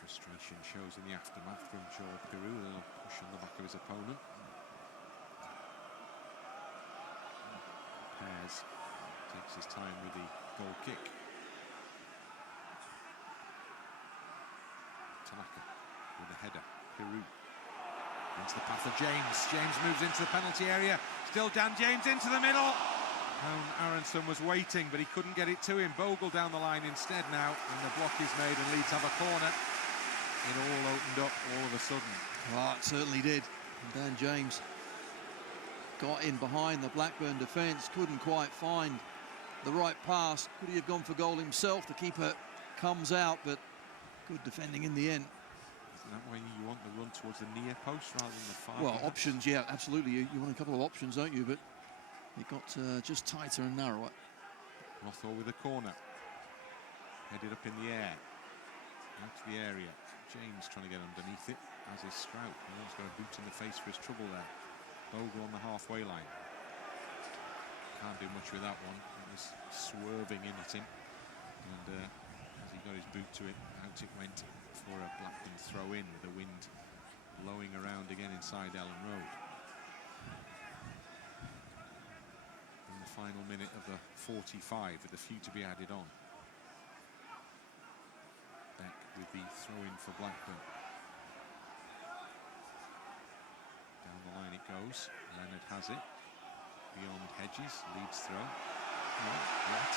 Frustration shows in the aftermath from Piroe. A little push on the back of his opponent. Pears takes his time with the goal kick. Tanaka with the header. Piroe into the path of James. James moves into the penalty area. Still Dan James into the middle. Aaronson was waiting, but he couldn't get it to him. Bogle down the line instead now, and the block is made, and Leeds have a corner. It all opened up all of a sudden. Well, it certainly did. And Dan James got in behind the Blackburn defence, couldn't quite find the right pass. Could he have gone for goal himself? The keeper comes out, but good defending in the end. Isn't that why you want the run towards the near post rather than the far? Well, options, yeah, absolutely. You want a couple of options, don't you? But it got just tighter and narrower. Rothwell with a corner. Headed up in the air. Out to the area. James trying to get underneath it, as is Struijk. He almost got a boot in the face for his trouble there. Bogle on the halfway line. Can't do much with that one. It was swerving in at him. And as he got his boot to it, out it went for a Blackburn throw in, with the wind blowing around again inside Ellen Road. In the final minute of the 45, with a few to be added on. Beck with the throw-in for Blackburn. Down the line it goes. Leonard has it. Beyond Hedges. Leeds throw. What?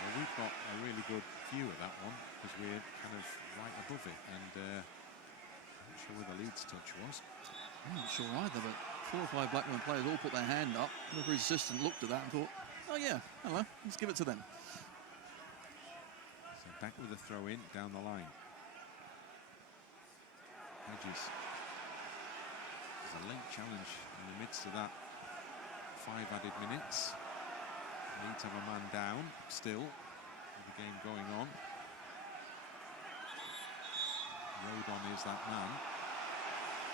Well, we've got a really good view of that one, because we're kind of right above it. And I'm not sure where the Leeds touch was. I'm not sure either, but 4 or 5 Blackburn players all put their hand up. The referee's assistant looked at that and thought, oh yeah, hello, let's give it to them. So back with a throw in down the line. Hedges. There's a late challenge in the midst of that. 5 added minutes. Leeds have a man down still, with the game going on. Rodon is that man.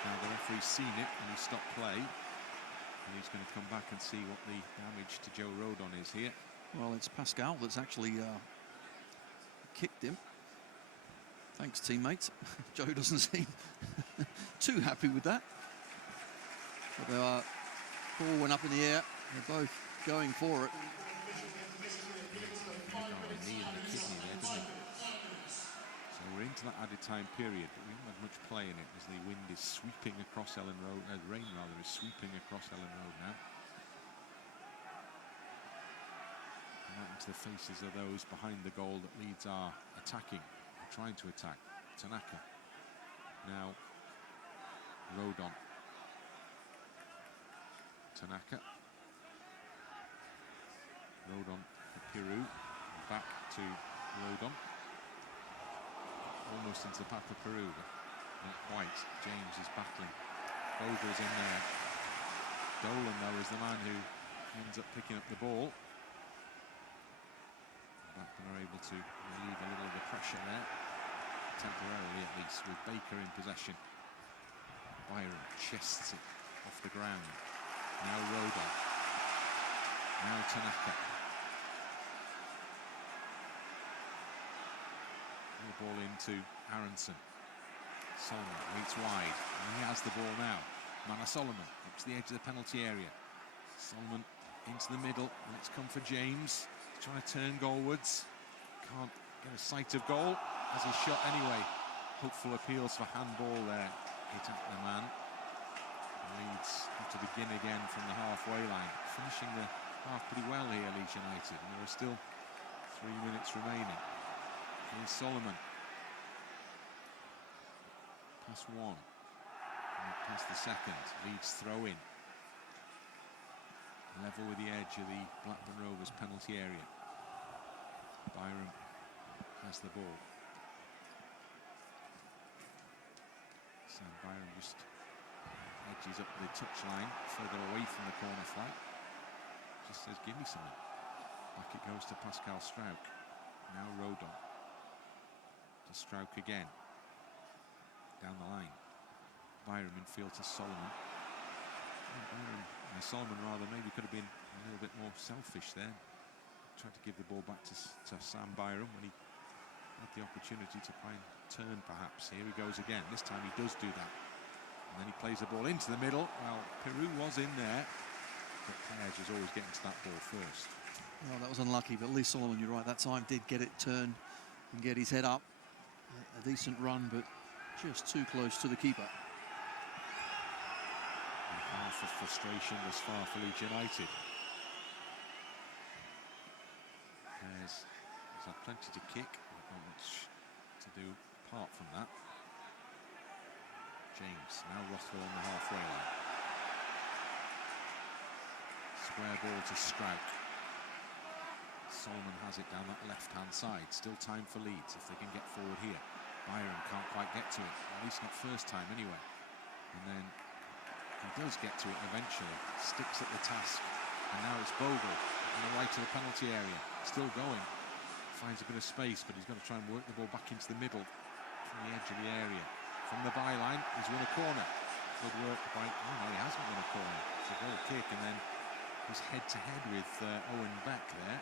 Now the referee's seen it and he stopped play. And he's going to come back and see what the damage to Joe Rodon is here. Well, it's Pascal that's actually kicked him. Thanks, teammates. Joe doesn't seem too happy with that. But the ball went up in the air. They're both going for it. Knee in the kidney there, didn't he? So we're into that added time period, but we haven't had much play in it as the wind is sweeping across Ellen Road. Rain rather is sweeping across Ellen Road now. And out into the faces of those behind the goal that Leeds are attacking, or trying to attack. Tanaka. Now Rodon. Tanaka. Rodon for Piroe. Back to Rodon. Almost into the path of Piroe, but not quite. James is battling. Bogle's in there. Dolan, though, is the man who ends up picking up the ball. Blackburn are able to relieve a little of the pressure there, temporarily at least, with Baker in possession. Byram chests it off the ground. Now Rodon. Now Tanaka. The ball into Aaronson. Solomon waits wide, and he has the ball now. Mana Solomon up to the edge of the penalty area. Solomon into the middle, and it's come for James. He's trying to turn goalwards. Can't get a sight of goal as he's shot anyway. Hopeful appeals for handball there. Hit at the man. Leeds have to begin again from the halfway line. Finishing the half pretty well here, Leeds United, and there are still 3 minutes remaining. Here's Solomon. Pass one. Past the second. Leeds throw in. Level with the edge of the Blackburn Rovers penalty area. Byram has the ball. Sam Byram just edges up the touchline, further away from the corner flag. Just says, give me something. Back it goes to Pascal Struijk. Now Rodon. To Struijk again. Down the line. Byram in field to Solomon. Solomon rather maybe could have been a little bit more selfish there. Tried to give the ball back to Sam Byram when he had the opportunity to try and turn perhaps. Here he goes again. This time he does do that. And then he plays the ball into the middle. Well, Piroe was in there, but Pears was always getting to that ball first. Well, that was unlucky, but at least Solomon, you're right, that time did get it turned and get his head up. A decent run, but just too close to the keeper. And half of frustration thus far for Leeds United. Pears has had plenty to kick, not much to do apart from that. James, now Rothwell on the halfway line. Square ball to Struijk. Solomon has it down that left-hand side. Still time for Leeds if they can get forward here. Byram can't quite get to it, at least not first time anyway. And then he does get to it eventually. Sticks at the task. And now it's Bogle on the right of the penalty area. Still going. Finds a bit of space, but he's got to try and work the ball back into the middle from the edge of the area. From the byline, he's won a corner. Good work by... Oh no, he hasn't won a corner. It's a goal kick, and then he's head-to-head with Owen Beck there.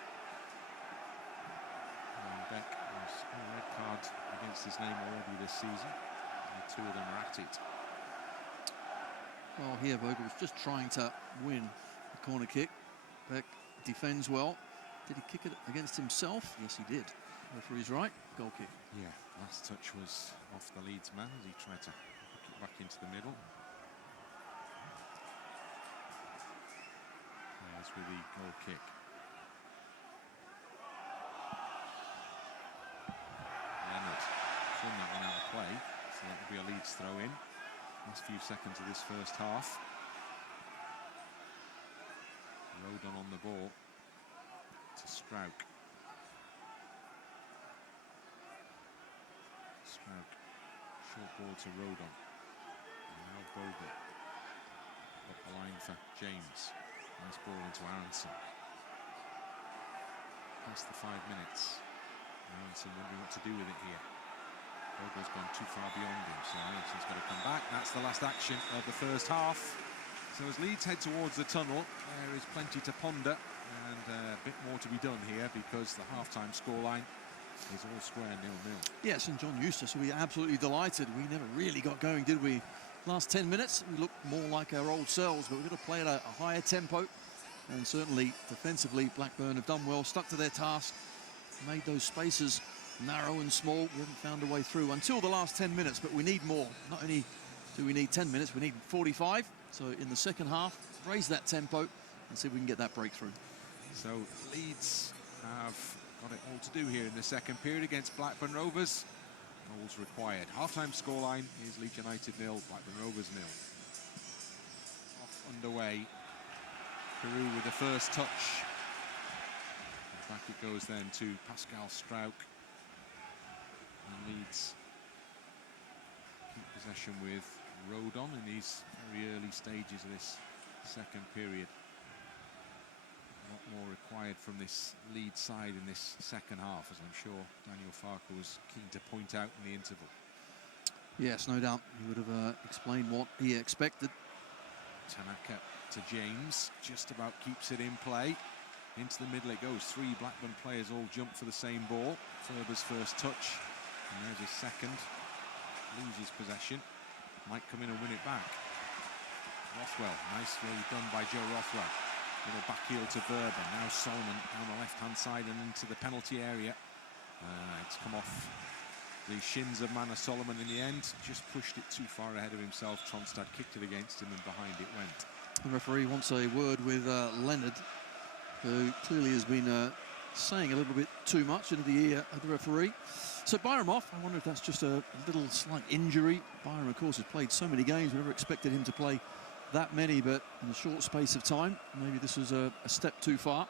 Owen Beck has a red card against his name already this season. And the two of them are at it. Well, here Bogle was just trying to win the corner kick. Beck defends well. Did he kick it against himself? Yes, he did. Referee's right. Goal kick. Yeah, last touch was off the Leeds man as he tried to hook it back into the middle. As with the goal kick. Leonard thrown that one out of play, so that will be a Leeds throw in. Last few seconds of this first half. Rodon on the ball to Struijk. Struijk, short ball to Rodon. Bogle. Up the line for James. Nice ball into Aaronson. Past the 5 minutes. Aaronson wondering what to do with it here. Bogle's gone too far beyond him, so Aaronson's got to come back. That's the last action of the first half. So as Leeds head towards the tunnel, there is plenty to ponder and a bit more to be done here, because the half-time scoreline is all square 0-0. Yes, and John Eustace, we absolutely delighted. We never really got going, did we? Last 10 minutes, we looked more like our old selves, but we've got to play at a higher tempo. And certainly, defensively, Blackburn have done well, stuck to their task, made those spaces narrow and small. We haven't found a way through until the last 10 minutes, but we need more. Not only do we need 10 minutes, we need 45. So in the second half, raise that tempo and see if we can get that breakthrough. So Leeds have got it all to do here in the second period against Blackburn Rovers. Goals required. Half-time scoreline is Leeds United 0, Blackburn Rovers 0. Off underway. Piroe with the first touch. And back it goes then to Pascal Struijk. And Leeds keep possession with Rodon in these very early stages of this second period. A lot more required from this Leeds side in this second half, as I'm sure Daniel Farke was keen to point out in the interval. Yes, no doubt. He would have explained what he expected. Tanaka to James, just about keeps it in play. Into the middle it goes. 3 Blackburn players all jump for the same ball. Ferber's first touch, and there's his second. Loses possession. Might come in and win it back. Rothwell, nicely done by Joe Rothwell. Little back heel to Verber. Now Solomon on the left-hand side and into the penalty area. It's come off the shins of Manor Solomon in the end. Just pushed it too far ahead of himself. Tronstad kicked it against him and behind it went. The referee wants a word with Leonard, who clearly has been saying a little bit too much into the ear of the referee. So Byram off. I wonder if that's just a little slight injury. Byram, of course, has played so many games. We never expected him to play that many, but in a short space of time, maybe this was a step too far.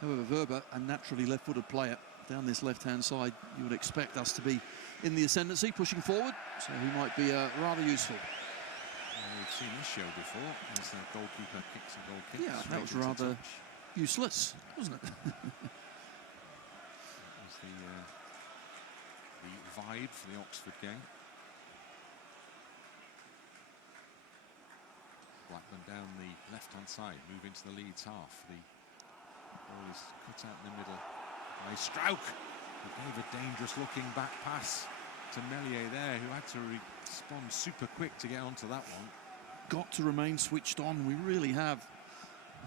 However, Verber, a naturally left-footed player, down this left-hand side, you would expect us to be in the ascendancy, pushing forward, so he might be rather useful. We've seen this show before, as the goalkeeper kicks a goal kick. Yeah, that was rather useless, wasn't it? That was the vibe for the Oxford game. Blackburn down the left-hand side, move into the Leeds half. The ball is cut out in the middle by Struijk, who gave a dangerous-looking back pass to Meslier there, who had to respond super quick to get onto that one. Got to remain switched on. We really have.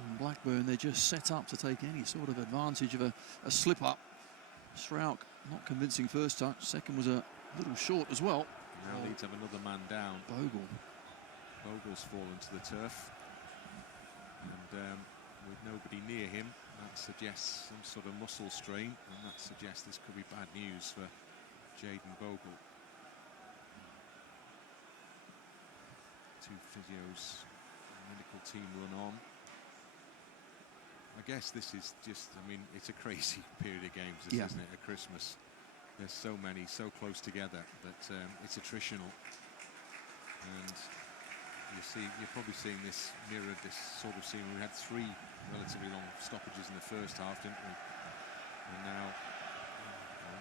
And Blackburn, they're just set up to take any sort of advantage of a slip-up. Struijk, not convincing first touch. Second was a little short as well. Now Leeds have another man down. Bogle. Bogle's fallen to the turf, and with nobody near him, that suggests some sort of muscle strain, and that suggests this could be bad news for Jayden Bogle. 2 physios, medical team run on. I guess this is just, I mean, it's a crazy period of games, this, isn't it, at Christmas. There's so many, so close together that it's attritional. And you're probably seeing this mirrored, this sort of scene. We had 3 relatively long stoppages in the first half, didn't we? And now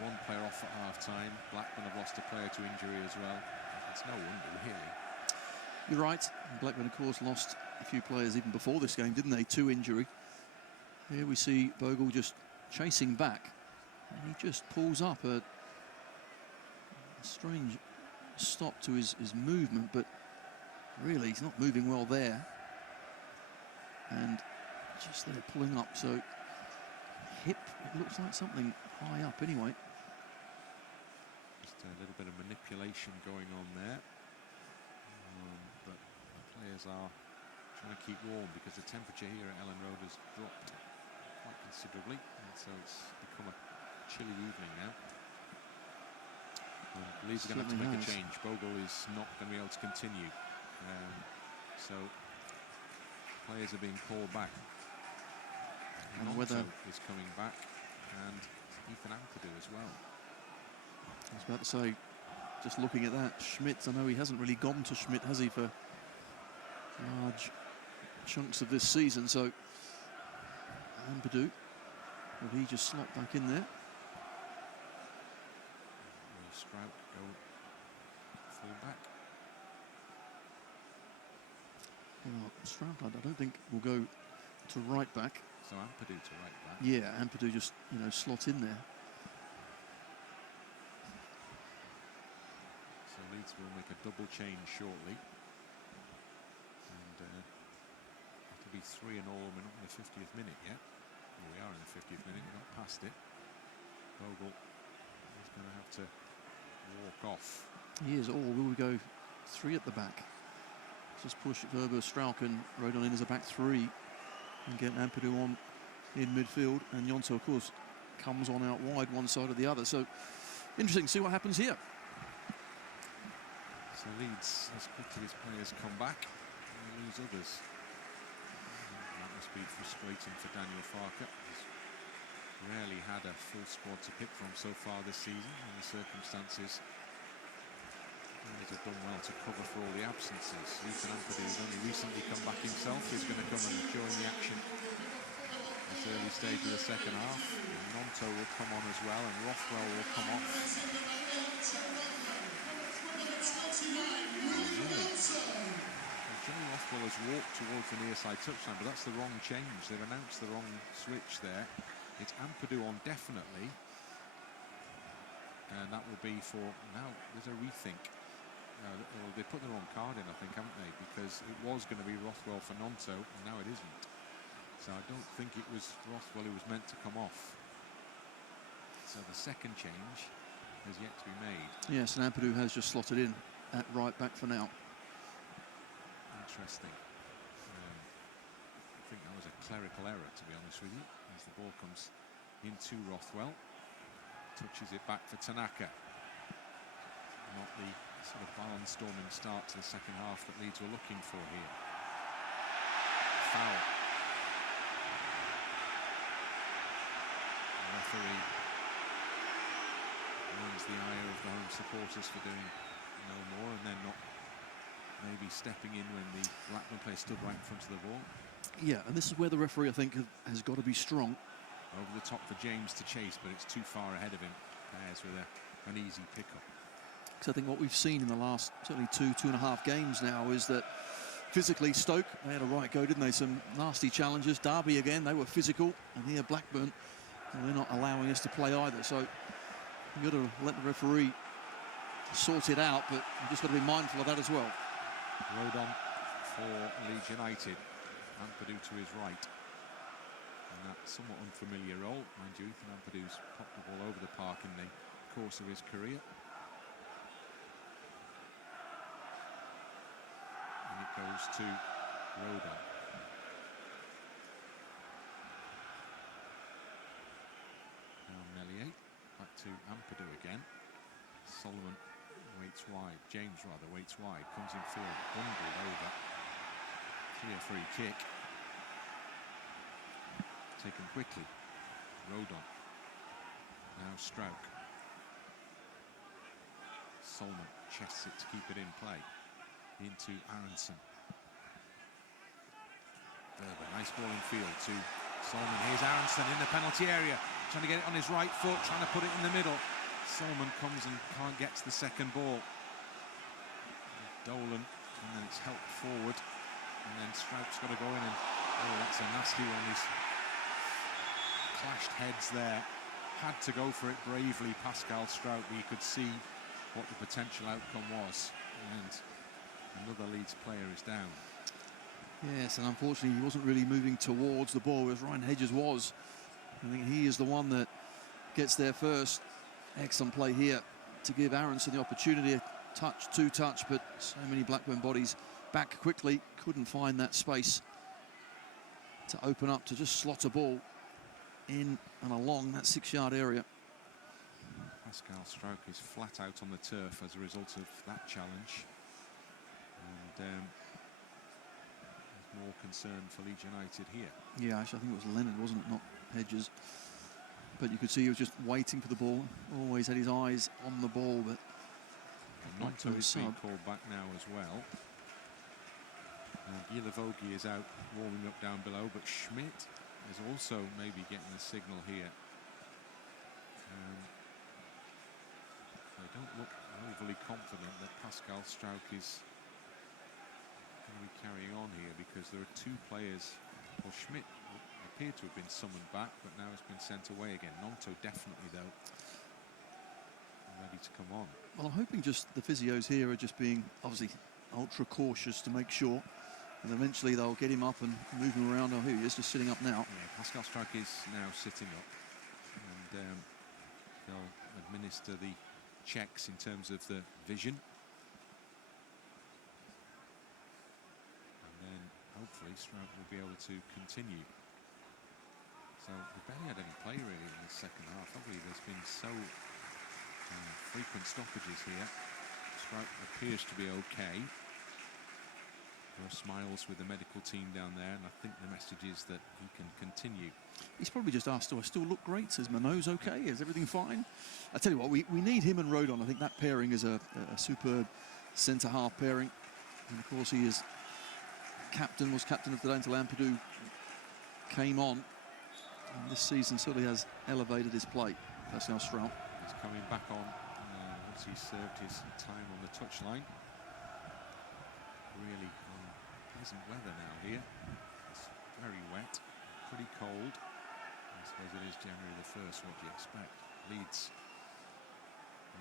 1 player off at half-time. Blackburn have lost a player to injury as well. It's no wonder, really. You're right. Blackburn, of course, lost a few players even before this game, didn't they? 2 injury. Here we see Bogle just chasing back, and he just pulls up a strange stop to his movement, but really he's not moving well there, and just there pulling up. So hip, it looks like something high up anyway. Just a little bit of manipulation going on there, but the players are trying to keep warm because the temperature here at Ellen Road has dropped quite considerably, and so it's become a chilly evening now. Leeds are going to have to make a change. Bogle is not going to be able to continue. So players are being called back. Gnonto is coming back, and Ethan Ampadu as well. I was about to say, just looking at that, Schmidt, I know he hasn't really gone to Schmidt, has he, for large chunks of this season. So Ampadu, will he just slot back in there? Will Struijk go full back? Well, Struijk, I don't think will go to right back. So Ampadu to right back. Yeah, Ampadu just, you know, slot in there. So Leeds will make a double change shortly. And it'll be 3 in all. We're not in the 50th minute yet. Well, we are in the 50th minute, we're not past it. Bogle is going to have to walk off. He is. Or will we go 3 at the back? Just push Wober, Struijk and Rodon in as a back 3 and get Ampadu on in midfield, and Gnonto, of course, comes on out wide one side or the other. So interesting to see what happens here. So Leeds, as quickly as players come back, they lose others. That must be frustrating for Daniel Farke. He's rarely had a full squad to pick from so far this season in the circumstances. He's done well to cover for all the absences. Ethan Ampadu has only recently come back himself. He's going to come and join the action at this early stage of the second half. Gnonto will come on as well, and Rothwell will come off. Johnny Rothwell has walked towards the near side touchline, but that's the wrong change. They've announced the wrong switch there. It's Ampadu on definitely, and that will be for now. There's a rethink. They put the wrong card in, I think, haven't they? Because it was going to be Rothwell for Gnonto, and now it isn't. So I don't think it was Rothwell who was meant to come off. So the second change has yet to be made. Yes, and Ampadu has just slotted in at right back for now. Interesting. I think that was a clerical error, to be honest with you, as the ball comes into Rothwell. Touches it back for Tanaka. Not the sort of barnstorming start to the second half that Leeds were looking for here. Foul. The referee wins the ire of the home supporters for doing no more, and then not maybe stepping in when the Blackburn player stood right in front of the ball. Yeah, and this is where the referee, I think, has got to be strong. Over the top for James to chase, but it's too far ahead of him. Pears with an easy pickup. Because I think what we've seen in the last certainly 2.5 games now is that physically Stoke, they had a right go, didn't they? Some nasty challenges. Derby again, they were physical, and here Blackburn, they're not allowing us to play either. So you've got to let the referee sort it out, but you've just got to be mindful of that as well. Rodon for Leeds United. Ampadu to his right. And that somewhat unfamiliar role, mind you. Ethan Ampadu's popped the ball over the park in the course of his career. And it goes to Rodon. Now Meslier, back to Ampadu again. Solomon waits wide, James rather waits wide, comes in field, bundled over. Clear free kick. Taken quickly. Rodon. Now Struijk. Solomon chests it to keep it in play. Into Aaronson. Nice ball in field to Solomon. Here's Aaronson in the penalty area, trying to get it on his right foot, trying to put it in the middle. Solomon comes and can't get to the second ball. Dolan, and then it's helped forward, and then Struijk's got to go in, and oh, that's a nasty one. He's clashed heads there. Had to go for it bravely, Pascal Struijk, but you could see what the potential outcome was, and another Leeds player is down. Yes, and unfortunately he wasn't really moving towards the ball as Ryan Hedges was. I think he is the one that gets there first. Excellent play here to give Aaronson the opportunity. A touch, two touch, but so many Blackburn bodies back quickly. Couldn't find that space to open up, to just slot a ball in and along that 6-yard area. Pascal Struijk is flat out on the turf as a result of that challenge. And there's more concern for Leeds United here. Yeah, actually, I think it was Leonard, wasn't it? Not Hedges. But you could see he was just waiting for the ball. Always had his eyes on the ball, but Gnonto is being called back now as well. Guilavogui is out warming up down below, but Schmidt is also maybe getting a signal here. They don't look overly confident that Pascal Struijk is going to be carrying on here, because there are two players. Well, Schmidt appeared to have been summoned back, but now has been sent away again. Gnonto definitely, though, ready to come on. Well, I'm hoping just the physios here are just being obviously ultra cautious to make sure, and eventually they'll get him up and move him around. Oh, here he is, just sitting up now. Yeah, Pascal Struijk is now sitting up, and they'll administer the checks in terms of the vision, and then hopefully Struijk will be able to continue. So we've barely had any play really in the second half, have we? There's been so frequent stoppages here. Struijk appears to be okay. There are smiles with the medical team down there, and I think the message is that he can continue. He's probably just asked, do I still look great? Is my nose okay? Is everything fine? I tell you what, we need him and Rodon. I think that pairing is a superb centre-half pairing. And of course he is was captain of the day until Ampadu came on. And this season certainly has elevated his play. Pascal Struijk. He's coming back on once he's served his time on the touchline. Really pleasant weather now here. It's very wet, pretty cold. I suppose it is January the 1st, what do you expect? Leeds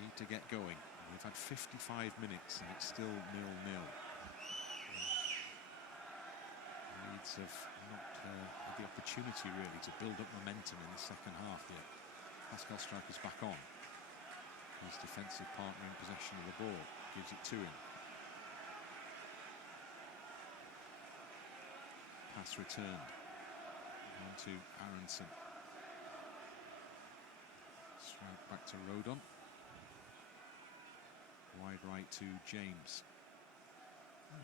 need to get going. We've had 55 minutes and it's still 0-0. Leeds have not had the opportunity really to build up momentum in the second half yet. Pascal Struijk is back on. His defensive partner in possession of the ball, gives it to him. Pass returned on to Aaronson. Struijk back to Rodon. Wide right to James.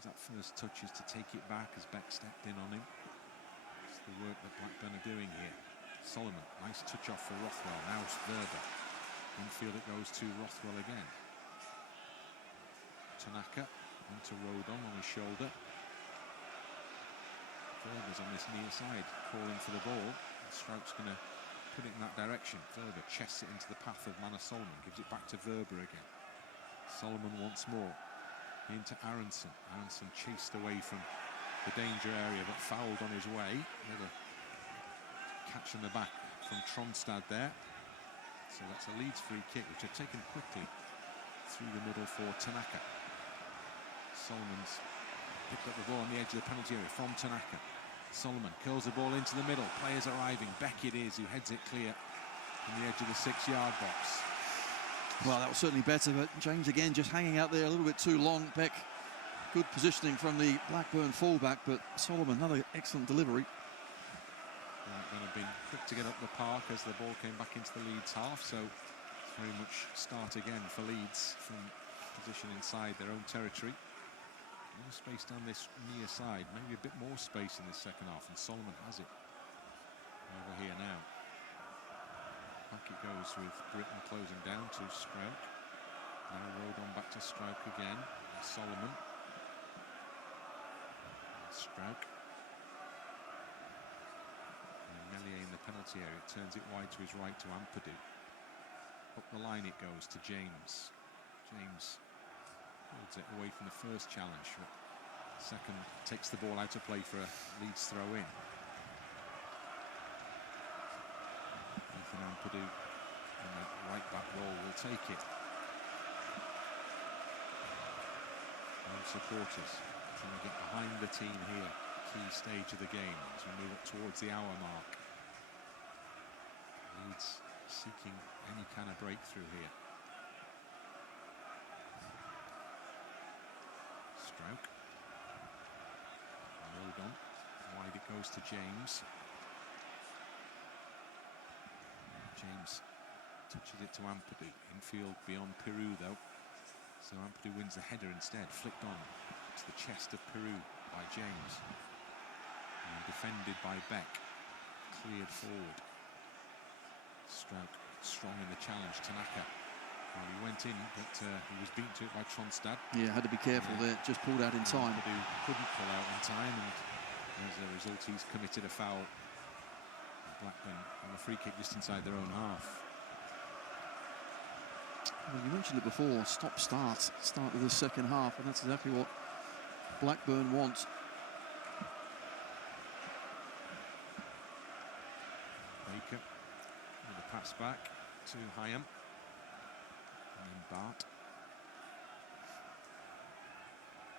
That first touch is to take it back as Beck stepped in on him. It's the work that Blackburn are doing here. Solomon, nice touch off for Rothwell. Now it's Wober. Infield it goes to Rothwell again. Tanaka onto Rodon on his shoulder. Wober's on this near side, calling for the ball. Struijk's going to put it in that direction. Wober chests it into the path of Solomon, gives it back to Wober again. Solomon once more. Into Aaronson. Aaronson chased away from the danger area, but fouled on his way. Little catch in the back from Tronstad there. So that's a Leeds free kick, which are taken quickly through the middle for Tanaka. Solomon's picked up the ball on the edge of the penalty area from Tanaka. Solomon curls the ball into the middle. Players arriving. Beck it is who heads it clear from the edge of the 6-yard box. Well, that was certainly better, but James again just hanging out there a little bit too long. Beck, good positioning from the Blackburn fullback, but Solomon, another excellent delivery. Blackburn have been quick to get up the park as the ball came back into the Leeds half, so it's very much start again for Leeds from position inside their own territory. More space down this near side, maybe a bit more space in the second half, and Solomon has it over here now. Back it goes with Brittain closing down to Struijk. Now Rodon back to Struijk again. Solomon. Struijk. And Meslier in the penalty area. Turns it wide to his right to Ampadu. Up the line it goes to James. James holds it away from the first challenge. Second takes the ball out of play for a Leeds throw in. Ampadu in that right back role will take it. And supporters trying to get behind the team here. Key stage of the game as we move up towards the hour mark. Leeds seeking any kind of breakthrough here. Struijk. Rodon. Wide it goes to James. James touches it to Ampadu. Infield beyond Piroe though. So Ampadu wins the header instead. Flicked on to the chest of Piroe by James. And defended by Beck. Cleared forward. Struijk strong in the challenge. Tanaka Well, he went in, but he was beaten to it by Tronstad. Yeah, had to be careful there. Just pulled out in time. Ampadu couldn't pull out in time, and as a result, he's committed a foul. Blackburn on a free kick just inside their own half. Well, you mentioned it before, start of the second half, and that's exactly what Blackburn wants. Baker with a pass back to Hyam. And then Batth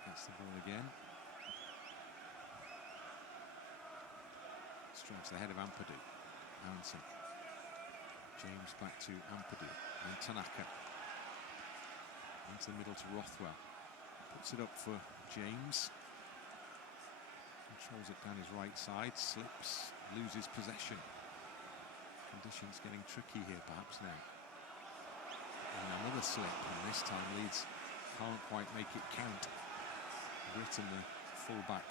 gets the ball again. Strikes the head of Ampadu. Aaronson. James back to Ampadu. And Tanaka. Into the middle to Rothwell. Puts it up for James. Controls it down his right side. Slips. Loses possession. Conditions getting tricky here perhaps now. And another slip. And this time Leeds can't quite make it count. Brittain, the full-back,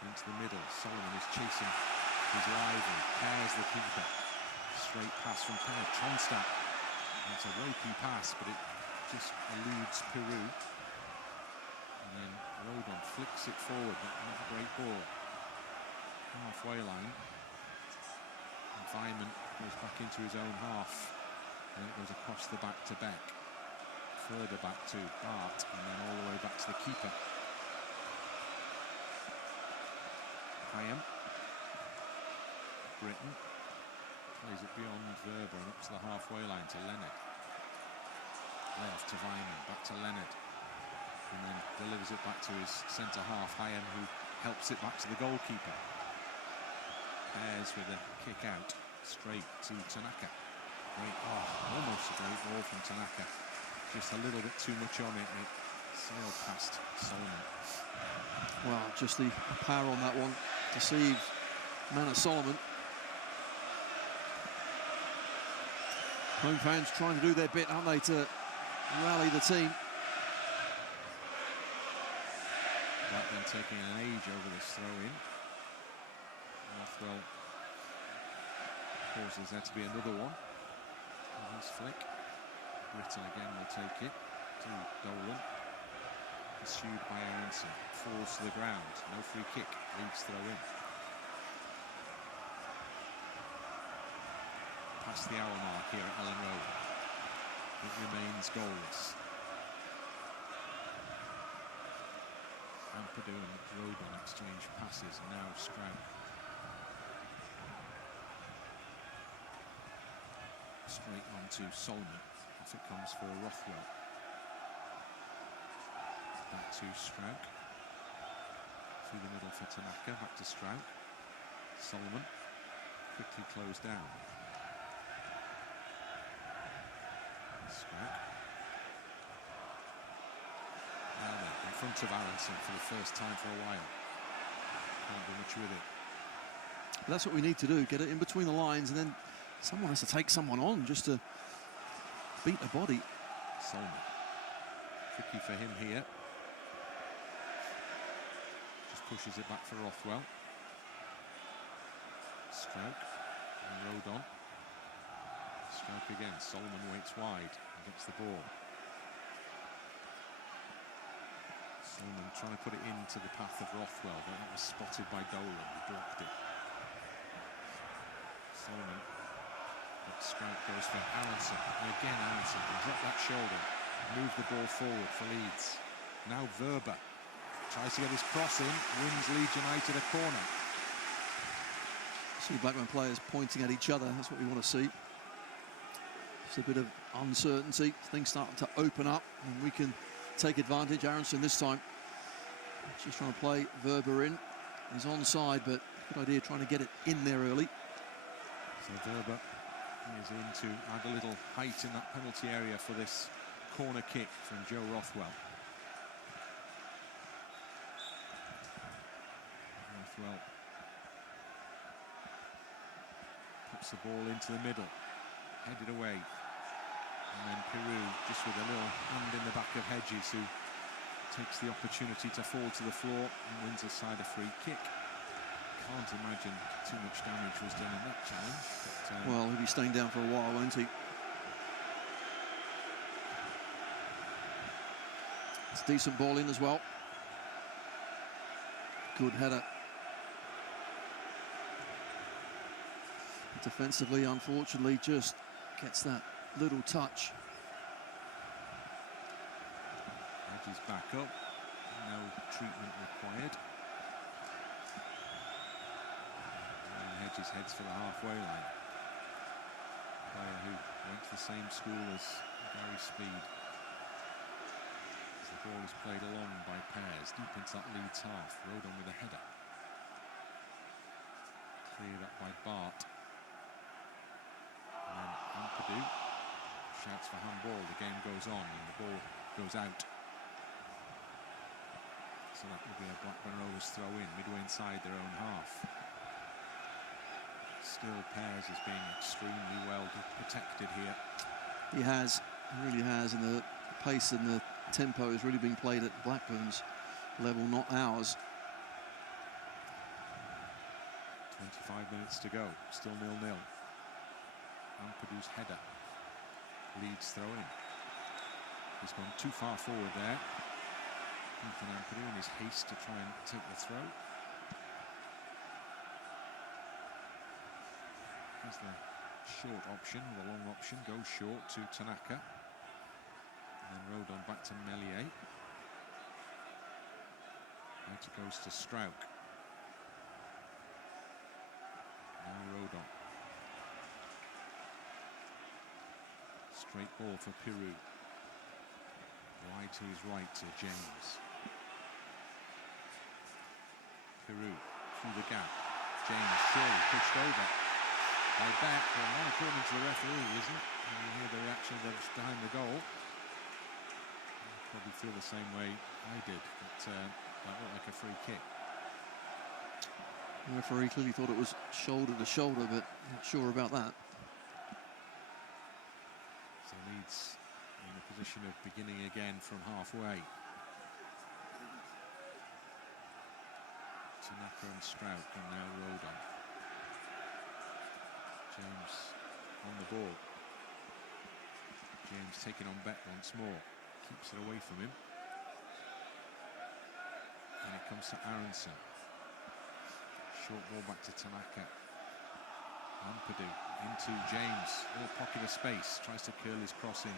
into the middle. Solomon is chasing his rival. Pears the keeper. Straight pass from Pears. Tronstad. It's a ropey pass, but it just eludes Piroe. And then Rodon flicks it forward, but not a great ball. Halfway line. And Weimann goes back into his own half. And it goes across the back to Beck. Further back to Batth, and then all the way back to the keeper. Hyam. Brittain plays it beyond Wober and up to the halfway line to Leonard. Layoff to Weimann, back to Leonard. And then delivers it back to his centre half, Hyam, who helps it back to the goalkeeper. Pears with a kick out, straight to Tanaka. Almost a great ball from Tanaka. Just a little bit too much on it, and it sailed past Solomon. Well, just the power on that one deceived Manor Solomon. Home fans trying to do their bit, aren't they, to rally the team. Blackburn taking an age over this throw-in. Rothwell causes there to be another one. And his flick. Brittain again will take it to Dolan. Pursued by Aaronson. Falls to the ground. No free kick. Leeds throw-in. Past the hour mark here at Ellen Road. It remains goalless. Ampadu and Rodon exchange passes, and now Struijk. Straight on to Solomon. Off it comes for Rothwell. Back to Struijk. Through the middle for Tanaka. Back to Struijk. Solomon. Quickly closed down. Struijk. Now then, in front of Aaronson for the first time for a while. Can't do much with it. That's what we need to do, get it in between the lines, and then someone has to take someone on just to beat a body. Solomon. Tricky for him here. Just pushes it back for Rothwell. Struijk. And Rodon. Struijk again. Solomon waits wide and gets the ball. Solomon trying to put it into the path of Rothwell, but that was spotted by Dolan. He blocked it. Solomon. But Struijk goes for Aaronson. And again Aaronson can drop that shoulder, move the ball forward for Leeds. Now Wober tries to get his cross in, wins Leeds United a corner. See Blackburn players pointing at each other. That's what we want to see. Just a bit of uncertainty. Things starting to open up, and we can take advantage. Aaronson this time just trying to play Wober in. He's onside, but good idea trying to get it in there early. So Wober is in to add a little height in that penalty area for this corner kick from Joe Rothwell. Rothwell puts the ball into the middle, headed away. And then Piroe just with a little hand in the back of Hedges, who takes the opportunity to fall to the floor and wins aside a free kick. Can't imagine too much damage was done in that challenge. But, well, he'll be staying down for a while, won't he? It's a decent ball in as well. Good header. Defensively, unfortunately, just gets that little touch. Hedges back up. No treatment required. And Hedges heads for the halfway line. Player who went to the same school as Gary Speed. As the ball is played along by Pears, deep into that Leeds half. Rodon with a header. Cleared up by Bart. And then Ampadu shouts for handball. The game goes on and the ball goes out. So that will be a Blackburn Rovers throw in, midway inside their own half. Still, Pears is being extremely well protected here. He has, he really has, and the pace and the tempo has really been played at Blackburn's level, not ours. 25 minutes to go, still 0-0. Ampadu's header. Leeds throw in. He's gone too far forward there. Ethan Ampadu in his haste to try and take the throw. Here's the short option, the long option goes short to Tanaka. And then Rodon back to Meslier. Out it goes to Struijk. Now Rodon. Straight ball for Piroe. Wide to his right to James. Piroe through the gap. James surely pushed over by Batth. Well, not according to the referee, isn't it? And you hear the reaction of those behind the goal. You probably feel the same way I did. But that looked like a free kick. The referee clearly thought it was shoulder to shoulder, but not sure about that. So Leeds in a position of beginning again from halfway. Tanaka and Struijk, and now Rodon. James on the ball. James taking on Batth once more. Keeps it away from him. And it comes to Aaronson. Short ball back to Tanaka. Ampadu into James. Little pocket of space. Tries to curl his cross in.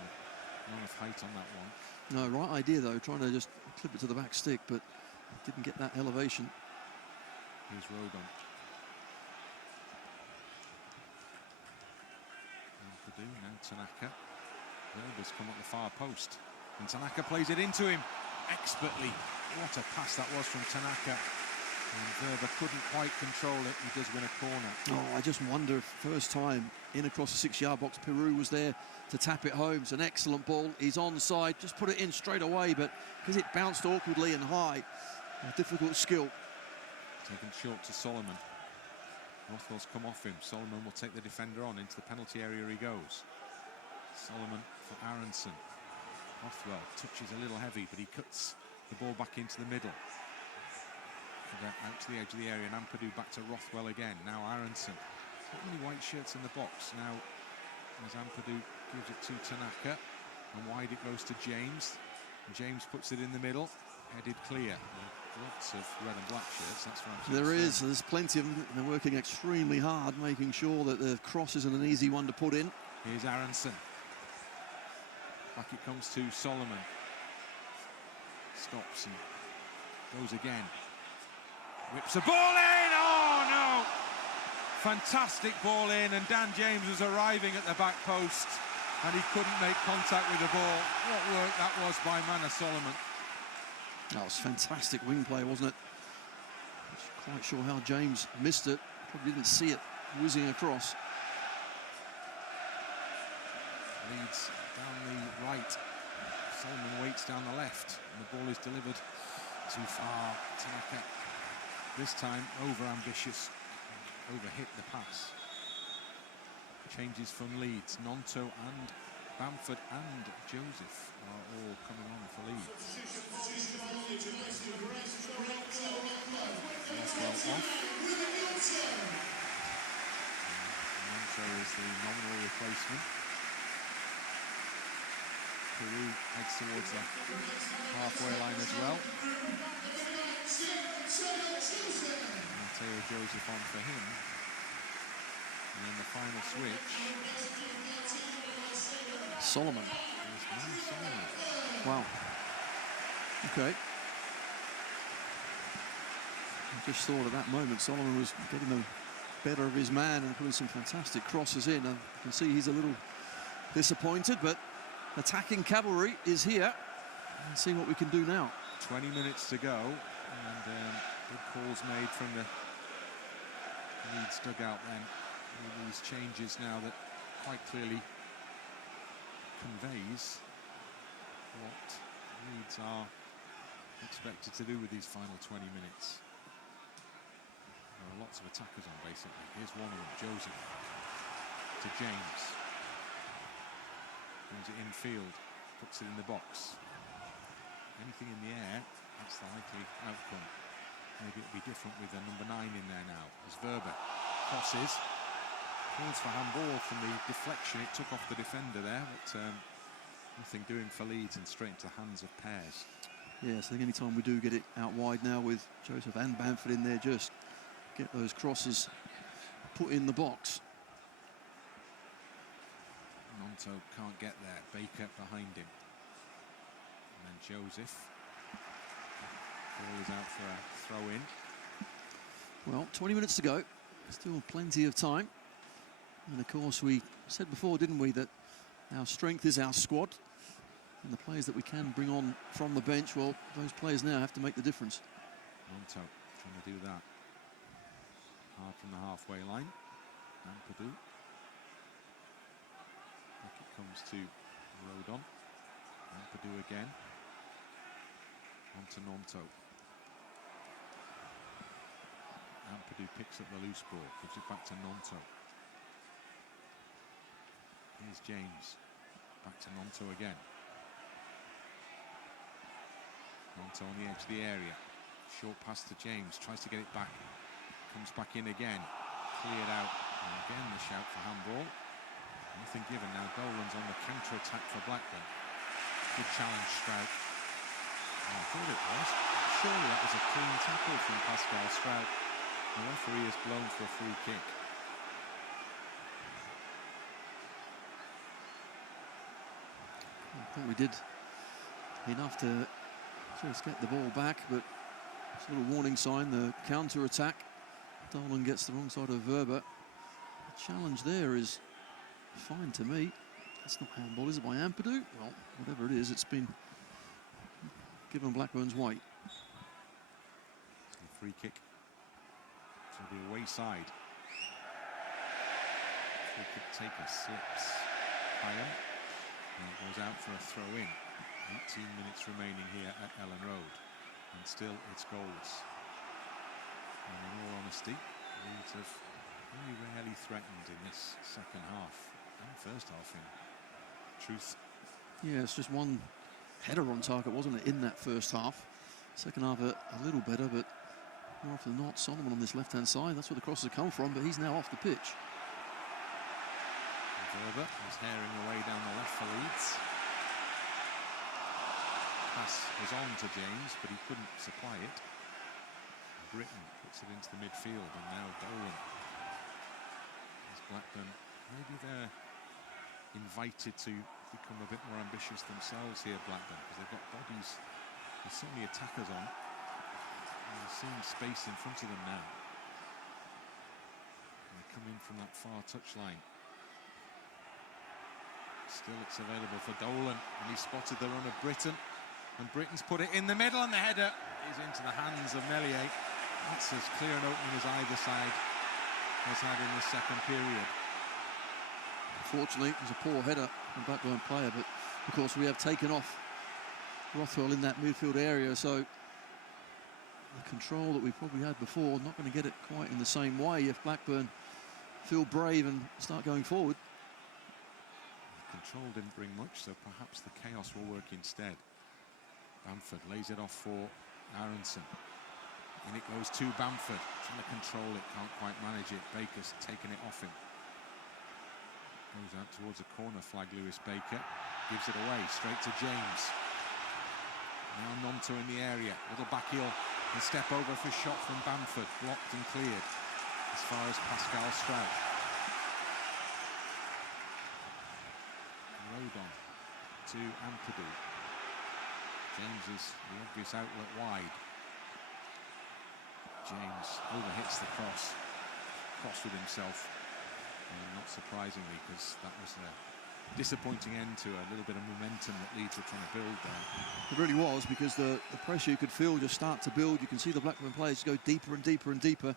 Not enough height on that one. No, right idea though. Trying to just clip it to the back stick, but didn't get that elevation. Here's Rodon. Ampadu, now Tanaka. Wober's come up the far post. And Tanaka plays it into him expertly. What a pass that was from Tanaka. And Wober couldn't quite control it. He does win a corner. Oh, I just wonder if first time in across the 6-yard box, Piroe was there to tap it home. It's an excellent ball. He's onside. Just put it in straight away, but because it bounced awkwardly and high, a difficult skill. Taken short to Solomon. Rothwell's come off him. Solomon will take the defender on. Into the penalty area he goes. Solomon for Aaronson. Rothwell touches a little heavy, but he cuts the ball back into the middle. Out to the edge of the area, and Ampadu back to Rothwell again. Now Aaronson. Not many white shirts in the box. Now, as Ampadu gives it to Tanaka, and wide it goes to James. And James puts it in the middle, headed clear. Lots of red and black shirts, that's right. There is, there's plenty of them. They're working extremely hard, making sure that the cross isn't an easy one to put in. Here's Aaronson. Back it comes to Solomon. Stops and goes again. Whips a ball in! Oh, no! Fantastic ball in, and Dan James was arriving at the back post, and he couldn't make contact with the ball. What work that was by Manor Solomon. That was fantastic wing play, wasn't it? Not quite sure how James missed it. Probably didn't see it whizzing across. Leeds down the right. Solomon waits down the left, and the ball is delivered too far. Tanaka, this time over-ambitious, over-hit the pass. Changes from Leeds. Gnonto and Bamford and Joseph are all coming on for Leeds. Rothwell off. Gnonto is the nominal replacement. Piroe heads towards the halfway line as well. Matteo Joseph on for him. And then the final switch. Solomon. Solomon. Wow. Okay. I just thought at that moment Solomon was getting the better of his man and putting some fantastic crosses in. And you can see he's a little disappointed, but attacking cavalry is here. And see what we can do now. 20 minutes to go, and good calls made from the Leeds dugout then. With these changes now that quite clearly conveys what Leeds are expected to do with these final 20 minutes. There are lots of attackers on, basically. Here's one of them, Joseph, to James. Brings it infield, puts it in the box. Anything in the air, that's the likely outcome. Maybe it'll be different with a number 9 in there now. As Wober crosses, calls for handball from the deflection. It took off the defender there, but nothing doing for Leeds and straight into the hands of Pears. Yes, I think any time we do get it out wide now with Joseph and Bamford in there, just get those crosses put in the box. Gnonto can't get there. Baker behind him. And then Joseph. Ball is out for a throw-in. Well, 20 minutes to go. Still plenty of time. And of course, we said before, didn't we, that our strength is our squad. And the players that we can bring on from the bench, well, those players now have to make the difference. Gnonto trying to do that. Hard from the halfway line. Ampadu. Back it comes to Rodon. Ampadu again. On to Gnonto. Ampadu picks up the loose ball, gives it back to Gnonto. Here's James. Back to Gnonto again. Gnonto on the edge of the area. Short pass to James. Tries to get it back. Comes back in again. Cleared out. And again the shout for handball. Nothing given now. Dolan's on the counter-attack for Blackburn. Good challenge, Struijk. Oh, I thought it was. Surely that was a clean tackle from Pascal Struijk. The referee has blown for a free kick. I thought we did enough to just get the ball back, but it's a little warning sign, the counter-attack. Dolan gets the wrong side of Wober. The challenge there is fine to me. That's not handball, is it, by Ampadu? Well, whatever it is, it's been given Blackburn's way. Free kick to the away side. Free kick taker slips Hyam. And it goes out for a throw-in. 18 minutes remaining here at Ellen Road. And still it's goals. And in all honesty, Leeds have very rarely threatened in this second half. And first half, in truth. Yeah, it's just one header on target, wasn't it, in that first half. Second half a little better, but more often than not, Solomon on this left-hand side. That's where the crosses come from, but he's now off the pitch. Wober is herring away down the left for Leeds. Pass was on to James, but he couldn't supply it. Brittain puts it into the midfield, and now Dolan. As Blackburn, maybe they're invited to become a bit more ambitious themselves here, Blackburn, because they've got bodies. There's so many attackers on. And they're seeing space in front of them now. And they come in from that far touchline. Still it's available for Dolan, and he spotted the run of Brittain. And Brittain's put it in the middle, and the header is into the hands of Meslier. That's as clear an opening as either side has had in the second period. Unfortunately, it was a poor header from Blackburn player, but of course we have taken off Rothwell in that midfield area, so the control that we probably had before, not going to get it quite in the same way if Blackburn feel brave and start going forward. The control didn't bring much, so perhaps the chaos will work instead. Bamford lays it off for Aaronson. And it goes to Bamford. Trying to control it, can't quite manage it. Baker's taken it off him. Goes out towards a corner flag, Lewis Baker. Gives it away, straight to James. Now Gnonto in the area. Little back heel. And step over for a shot from Bamford. Blocked and cleared. As far as Pascal Struijk. Rodon to Ampadu. James is the obvious outlet wide. James overhits the cross with himself. And not surprisingly, because that was a disappointing end to a little bit of momentum that Leeds were trying to build there. It really was, because the pressure you could feel just start to build. You can see the Blackburn players go deeper and deeper and deeper.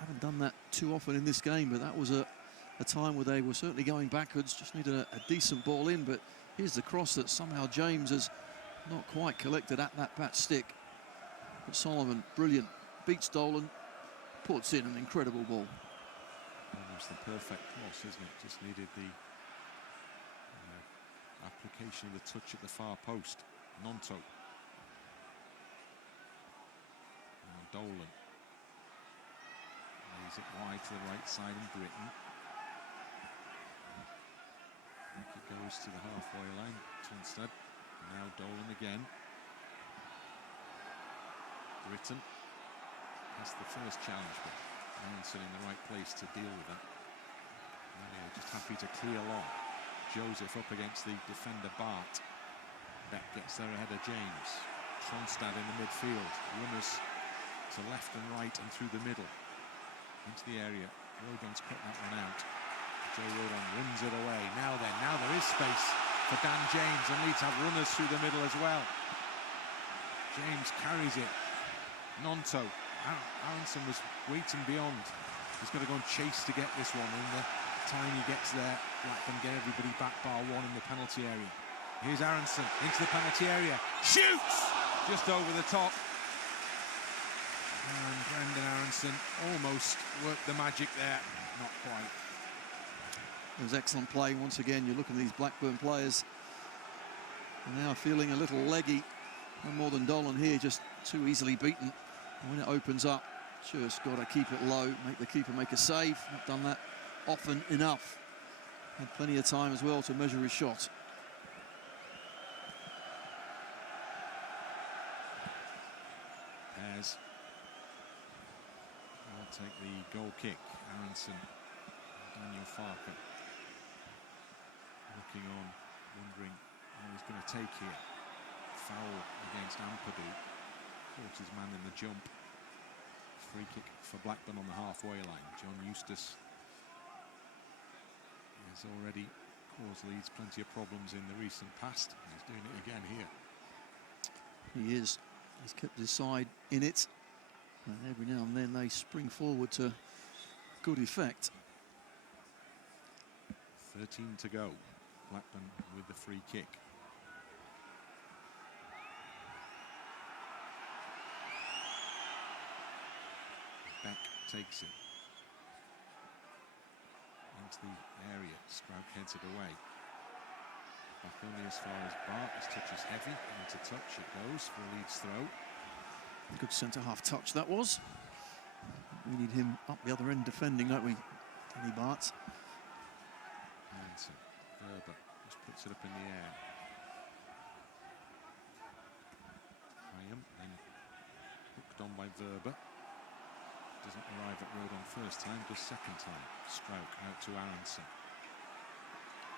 Haven't done that too often in this game, but that was a time where they were certainly going backwards. Just needed a decent ball in, but here's the cross that somehow James has not quite collected at that bat stick. But Solomon, brilliant, beats Dolan, puts in an incredible ball. Almost the perfect cross, isn't it? Just needed the application of the touch at the far post. Gnonto. Now Dolan. Lays it wide to the right side in Brittain. I think it goes to the halfway line. Tronstad. Now Dolan again. Brittain. That's the first challenge, but Aaronson in the right place to deal with it. Anyway, just happy to clear long. Joseph up against the defender Barth. Beck gets there ahead of James. Tronstad in the midfield. Runners to left and right and through the middle. Into the area. Rodon's cut that one out. Joe Rodon runs it away. Now there is space for Dan James, and Leeds have runners through the middle as well. James carries it. Gnonto. Aaronson was waiting beyond. He's got to go and chase to get this one. In the time he gets there, Blackburn get everybody back bar one in the penalty area. Here's Aaronson into the penalty area. Shoots! Just over the top. And Brendan Aaronson almost worked the magic there. Not quite. It was excellent play once again. You look at these Blackburn players, now feeling a little leggy. No more than Dolan here, just too easily beaten. And when it opens up, just got to keep it low, make the keeper make a save. Not done that often enough. Had plenty of time as well to measure his shot. Pears will take the goal kick. Aaronson, Daniel Farker looking on, wondering what he's going to take here. Foul against Ampadu. Caught his man in the jump. Free kick for Blackburn on the halfway line. John Eustace has already caused Leeds plenty of problems in the recent past. He's doing it again here. He is. He's kept his side in it. And every now and then they spring forward to good effect. 13 to go. Blackburn with the free kick. Beck takes it into the area. Struijk heads it away. Back only as far as Barth. His touch is heavy. Into touch it goes for a Leeds throw. Good centre-half touch that was. We need him up the other end defending, don't we, Danny Barth? Aaronson. Wober just puts it up in the air. Hyam then hooked on by Wober. Doesn't arrive at Rodon first time, does second time. Struijk out to Aaronson.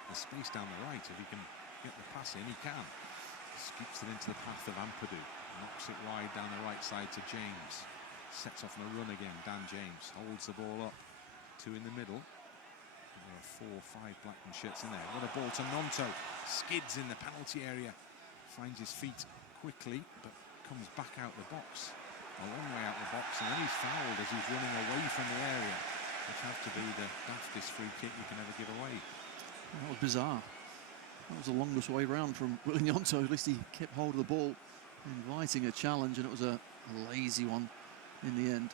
There's space down the right. If he can get the pass in, he can. Scoops it into the path of Ampadu. Knocks it wide down the right side to James. Sets off on a run again. Dan James holds the ball up. Two in the middle. There are 4 or 5 Blackburn shirts in there. What a ball to Gnonto. Skids in the penalty area. Finds his feet quickly, but comes back out the box. A long way out the box, and then he's fouled as he's running away from the area, which have to be the daftest free kick you can ever give away. That was bizarre. That was the longest way round from Gnonto. At least he kept hold of the ball, inviting a challenge, and it was a lazy one in the end.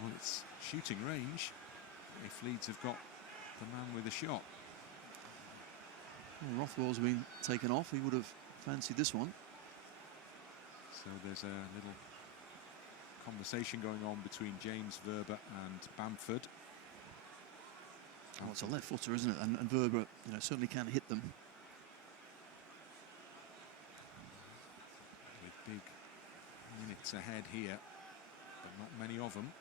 Well, it's shooting range if Leeds have got the man with a shot. Well, Rothwell's been taken off. He would have fancied this one. So there's a little conversation going on between James, Wober and Bamford. Oh, it's a left footer, isn't it? And Wober, you know, certainly can hit them. With big minutes ahead here, but not many of them.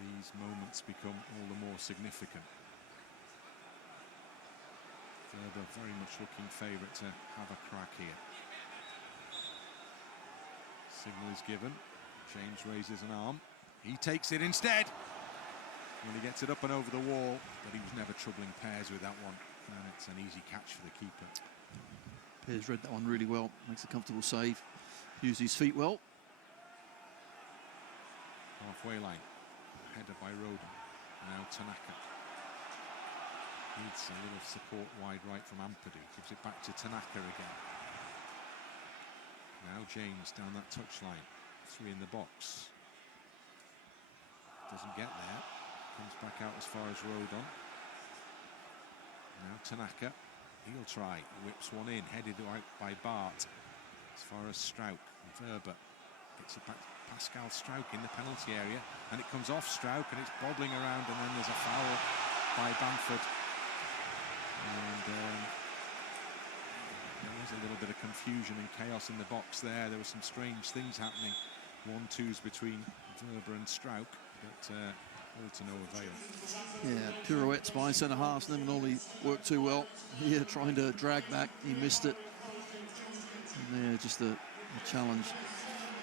These moments become all the more significant. Wober very much looking favourite to have a crack here. Signal is given. James raises an arm. He takes it instead. Well, he gets it up and over the wall, but he was never troubling Pears with that one. And it's an easy catch for the keeper. Pears read that one really well. Makes a comfortable save. Used his feet well. Halfway line. Header by Rodon. Now Tanaka. Needs a little support wide right from Ampadu. Gives it back to Tanaka again. Now James down that touchline. 3 in the box. Doesn't get there. Comes back out as far as Rodon. Now Tanaka. He'll try. Whips one in. Headed out by Batth. As far as Struijk. Wober gets it back to Pascal Struijk in the penalty area. And it comes off Struijk and it's bobbling around. And then there's a foul by Bamford. And there was a little bit of confusion and chaos in the box there. There were some strange things happening. 1-2s between Wober and Struijk, but all to no avail. Yeah, pirouettes by centre halves never normally work too well. Here, trying to drag back, he missed it. And there, just the challenge.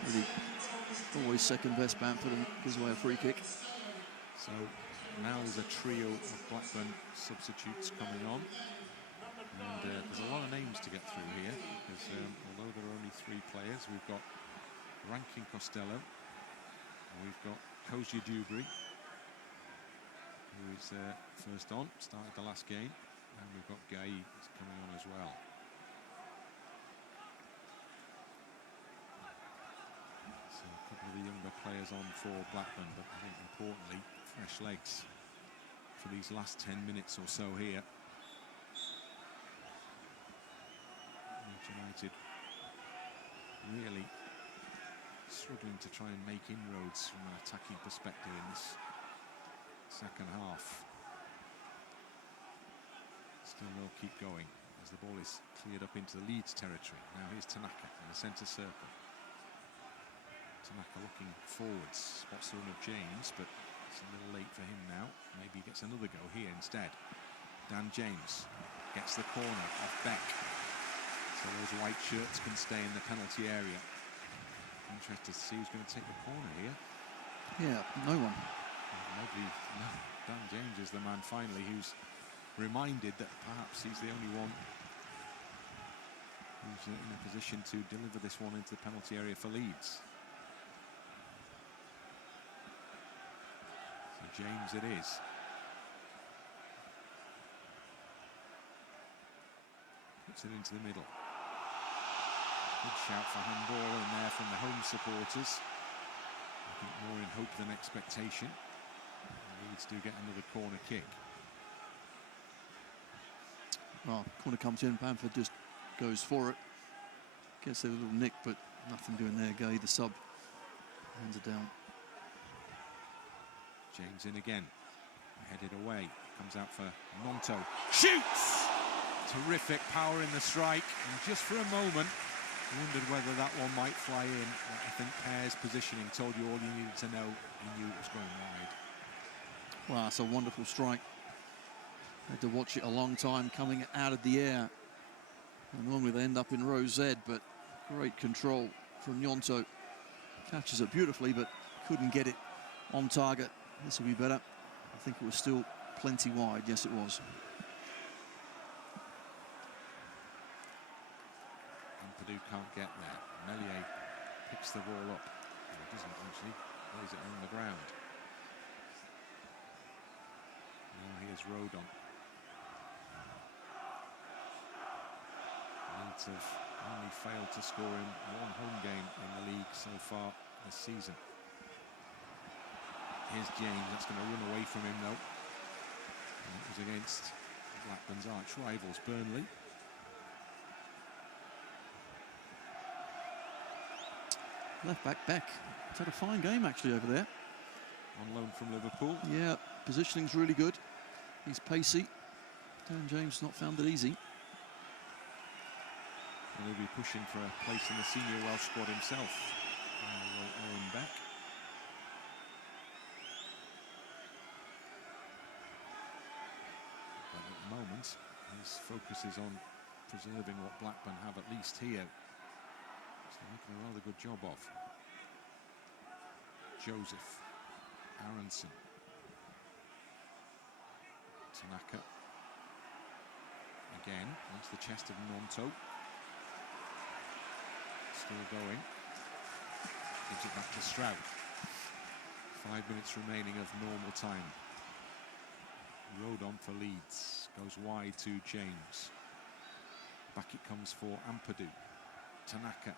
Really, always second best Bamford and gives away a free kick. So now there's a trio of Blackburn substitutes coming on. And there's a lot of names to get through here, because although there are only 3 players, we've got Rankin-Costello, we've got Cozier-Duberry, who is first on, started the last game, and we've got Guy coming on as well. So a couple of the younger players on for Blackburn, but I think importantly, fresh legs for these last 10 minutes or so here. United really struggling to try and make inroads from an attacking perspective in this second half. Still they'll keep going as the ball is cleared up into the Leeds territory. Now here's Tanaka in the centre circle. Tanaka looking forwards, spots the run of James, but it's a little late for him now. Maybe he gets another go here instead. Dan James gets the corner off Beck. So those white shirts can stay in the penalty area. Interested to see who's going to take the corner here. Yeah, no one. Nobody. No, Dan James is the man finally who's reminded that perhaps he's the only one who's in a position to deliver this one into the penalty area for Leeds. So James it is. Puts it into the middle. Good shout for handball in there from the home supporters. I think more in hope than expectation. Leeds do get another corner kick. Well, corner comes in, Bamford just goes for it. Gets a little nick, but nothing doing there. Guy, the sub, hands it down. James in again. Headed away. Comes out for Gnonto. Shoots! Terrific power in the strike. And just for a moment, wondered whether that one might fly in. I think Pears' positioning told you all you needed to know. He knew it was going wide. Wow, it's a wonderful strike. Had to watch it a long time coming out of the air. And normally they end up in row Z, but great control from Gnonto. Catches it beautifully, but couldn't get it on target. This will be better. I think it was still plenty wide. Yes, it was. Ampadu can't get there. Meslier picks the ball up. Well, he doesn't actually. Lays it on the ground. Now here's Rodon. Leeds have only failed to score in one home game in the league so far this season. Here's James. That's going to run away from him though. And it was against Blackburn's arch rivals, Burnley. Left back Beck. He's had a fine game actually over there. On loan from Liverpool. Yeah, positioning's really good. He's pacey. Dan James not found it easy. And he'll be pushing for a place in the senior Welsh squad himself. Owen Beck. But at the moment, his focus is on preserving what Blackburn have at least here. So making a rather good job of. Joseph. Aaronson. Tanaka. Again, that's the chest of Gnonto. Still going. Gives it back to Struijk. 5 minutes remaining of normal time. Rodon for Leeds. Goes wide to James. Back it comes for Ampadu. Tanaka.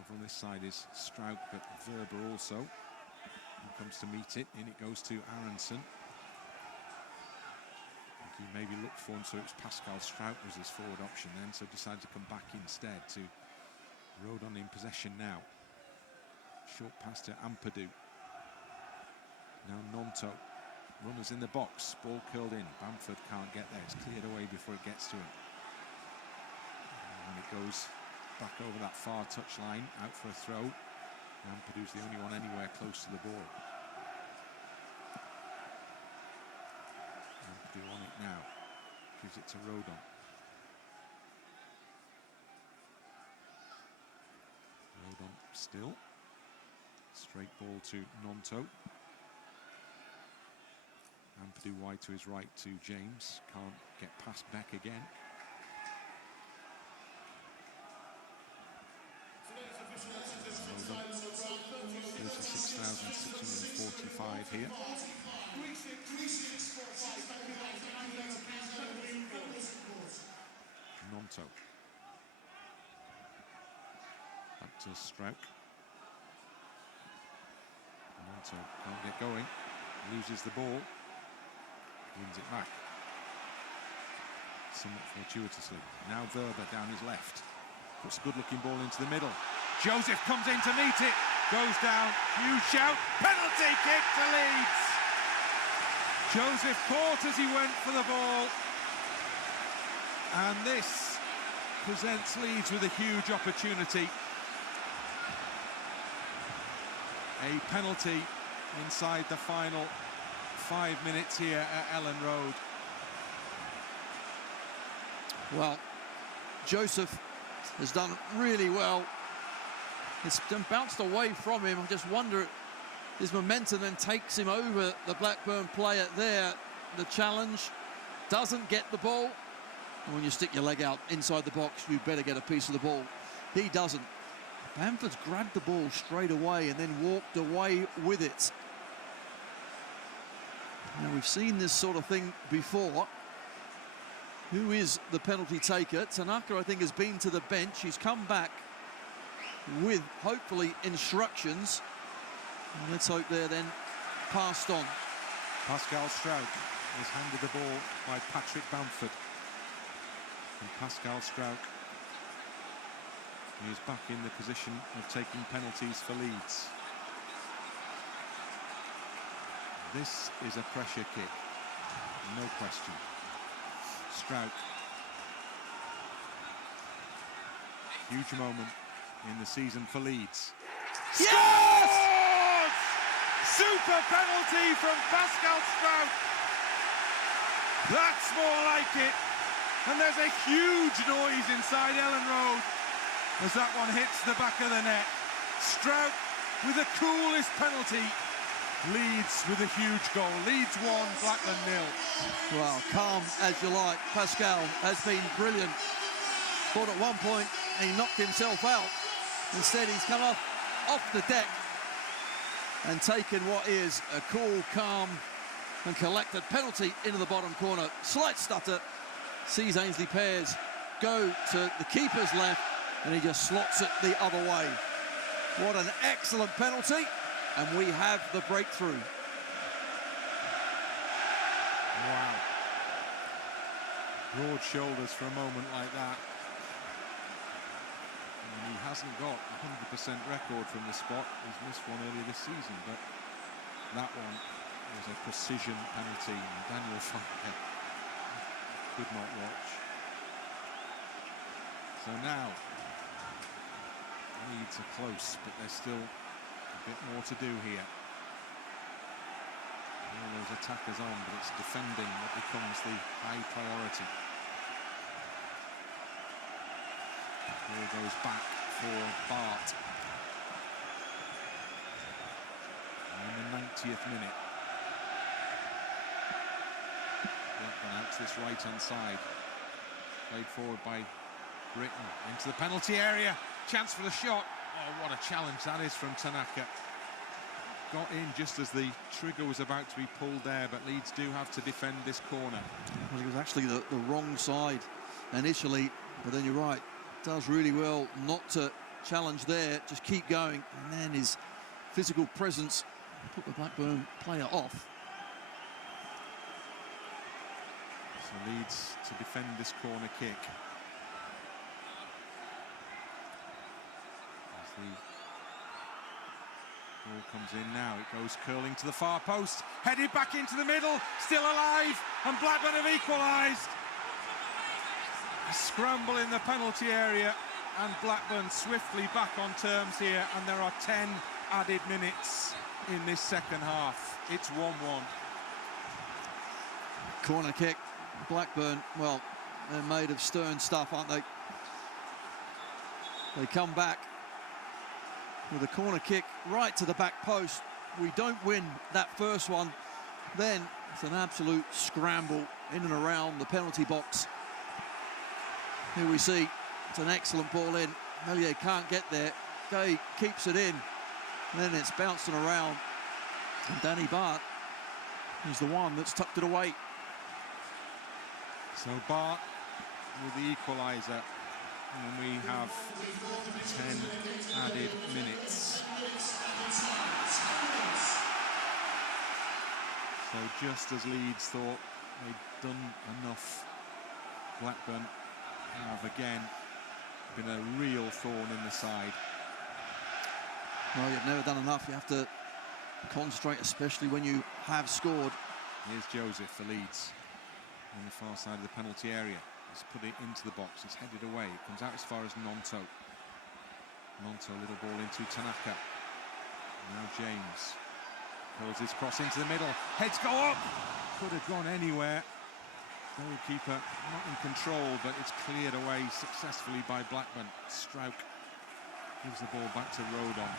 Over on this side is Struijk, but Wober also. Who comes to meet it. In it goes to Aaronson. He maybe looked for him, so it was Pascal Struijk was his forward option then, so decided to come back instead to Rodon in possession now. Short pass to Ampadu. Now Gnonto. Runners in the box. Ball curled in. Bamford can't get there. It's cleared away before it gets to him. And it goes back over that far touchline, out for a throw. Ampadu's the only one anywhere close to the ball. Ampadu on it now. Gives it to Rodon. Rodon still. Straight ball to Gnonto. Ampadu wide to his right to James. Can't get past Beck again. Rodon. 36,645 here. Gnonto. Back to Struijk. Gnonto can't get going. Loses the ball. Wins it back. Somewhat fortuitously. Now Wober down his left. Puts a good-looking ball into the middle. Joseph comes in to meet it. Goes down. Huge shout. Penalty kick to Leeds. Joseph caught as he went for the ball. And this presents Leeds with a huge opportunity. A penalty inside the final 5 minutes here at Ellen Road. Well, Joseph has done really well. It's bounced away from him. I just wonder, his momentum then takes him over the Blackburn player there. The challenge, doesn't get the ball. And when you stick your leg out inside the box, you better get a piece of the ball. He doesn't. Bamford's grabbed the ball straight away and then walked away with it. Now, we've seen this sort of thing before. Who is the penalty taker? Tanaka, I think, has been to the bench. He's come back with, hopefully, instructions. And let's hope they're then passed on. Pascal Struijk is handed the ball by Patrick Bamford. And Pascal Struijk is back in the position of taking penalties for Leeds. This is a pressure kick, no question. Struijk. Huge moment in the season for Leeds. Yes! Scores! Super penalty from Pascal Struijk. That's more like it. And there's a huge noise inside Ellen Road as that one hits the back of the net. Struijk with the coolest penalty. Leeds with a huge goal. Leeds 1, Blackburn 0. Well, calm as you like. Pascal has been brilliant. Thought at one point he knocked himself out. Instead, he's come off the deck and taken what is a cool, calm and collected penalty into the bottom corner. Slight stutter. Sees Ainsley Pears go to the keeper's left and he just slots it the other way. What an excellent penalty. And we have the breakthrough. Wow. Broad shoulders for a moment like that. And he hasn't got a 100% record from the spot. He's missed one earlier this season, but that one was a precision penalty. Daniel Fire could not watch. So now Leeds are close, but there's still a bit more to do here. All those attackers on, but it's defending that becomes the high priority. Ball goes back for Barth. In the 90th minute. Blackburn out to this right-hand side. Played forward by Brittain into the penalty area. Chance for the shot. Oh, what a challenge that is from Tanaka. Got in just as the trigger was about to be pulled there, but Leeds do have to defend this corner. Well, it was actually the wrong side initially, but then you're right. Does really well not to challenge there. Just keep going, and then his physical presence put the Blackburn player off. So Leeds to defend this corner kick. As the ball comes in now, it goes curling to the far post, headed back into the middle, still alive, and Blackburn have equalised. A scramble in the penalty area, and Blackburn swiftly back on terms here, and there are 10 added minutes in this second half. It's 1-1. Corner kick. Blackburn, well, they're made of stern stuff, aren't they? They come back with a corner kick right to the back post. We don't win that first one, then it's an absolute scramble in and around the penalty box. Here we see it's an excellent ball in. Meslier can't get there. Gay keeps it in. And then it's bouncing around. And Danny Barth is the one that's tucked it away. So Barth with the equaliser. And we have 10 added minutes. So just as Leeds thought they'd done enough, Blackburn have again been a real thorn in the side. Well, you've never done enough. You have to concentrate, especially when you have scored. Here's Joseph for Leeds on the far side of the penalty area. He's put it into the box. It's headed away. It comes out as far as Gnonto. Gnonto, little ball into Tanaka. Now James pulls his cross into the middle. Heads go up. Could have gone anywhere. Goalkeeper not in control, but it's cleared away successfully by Blackburn. Struijk gives the ball back to Rodon.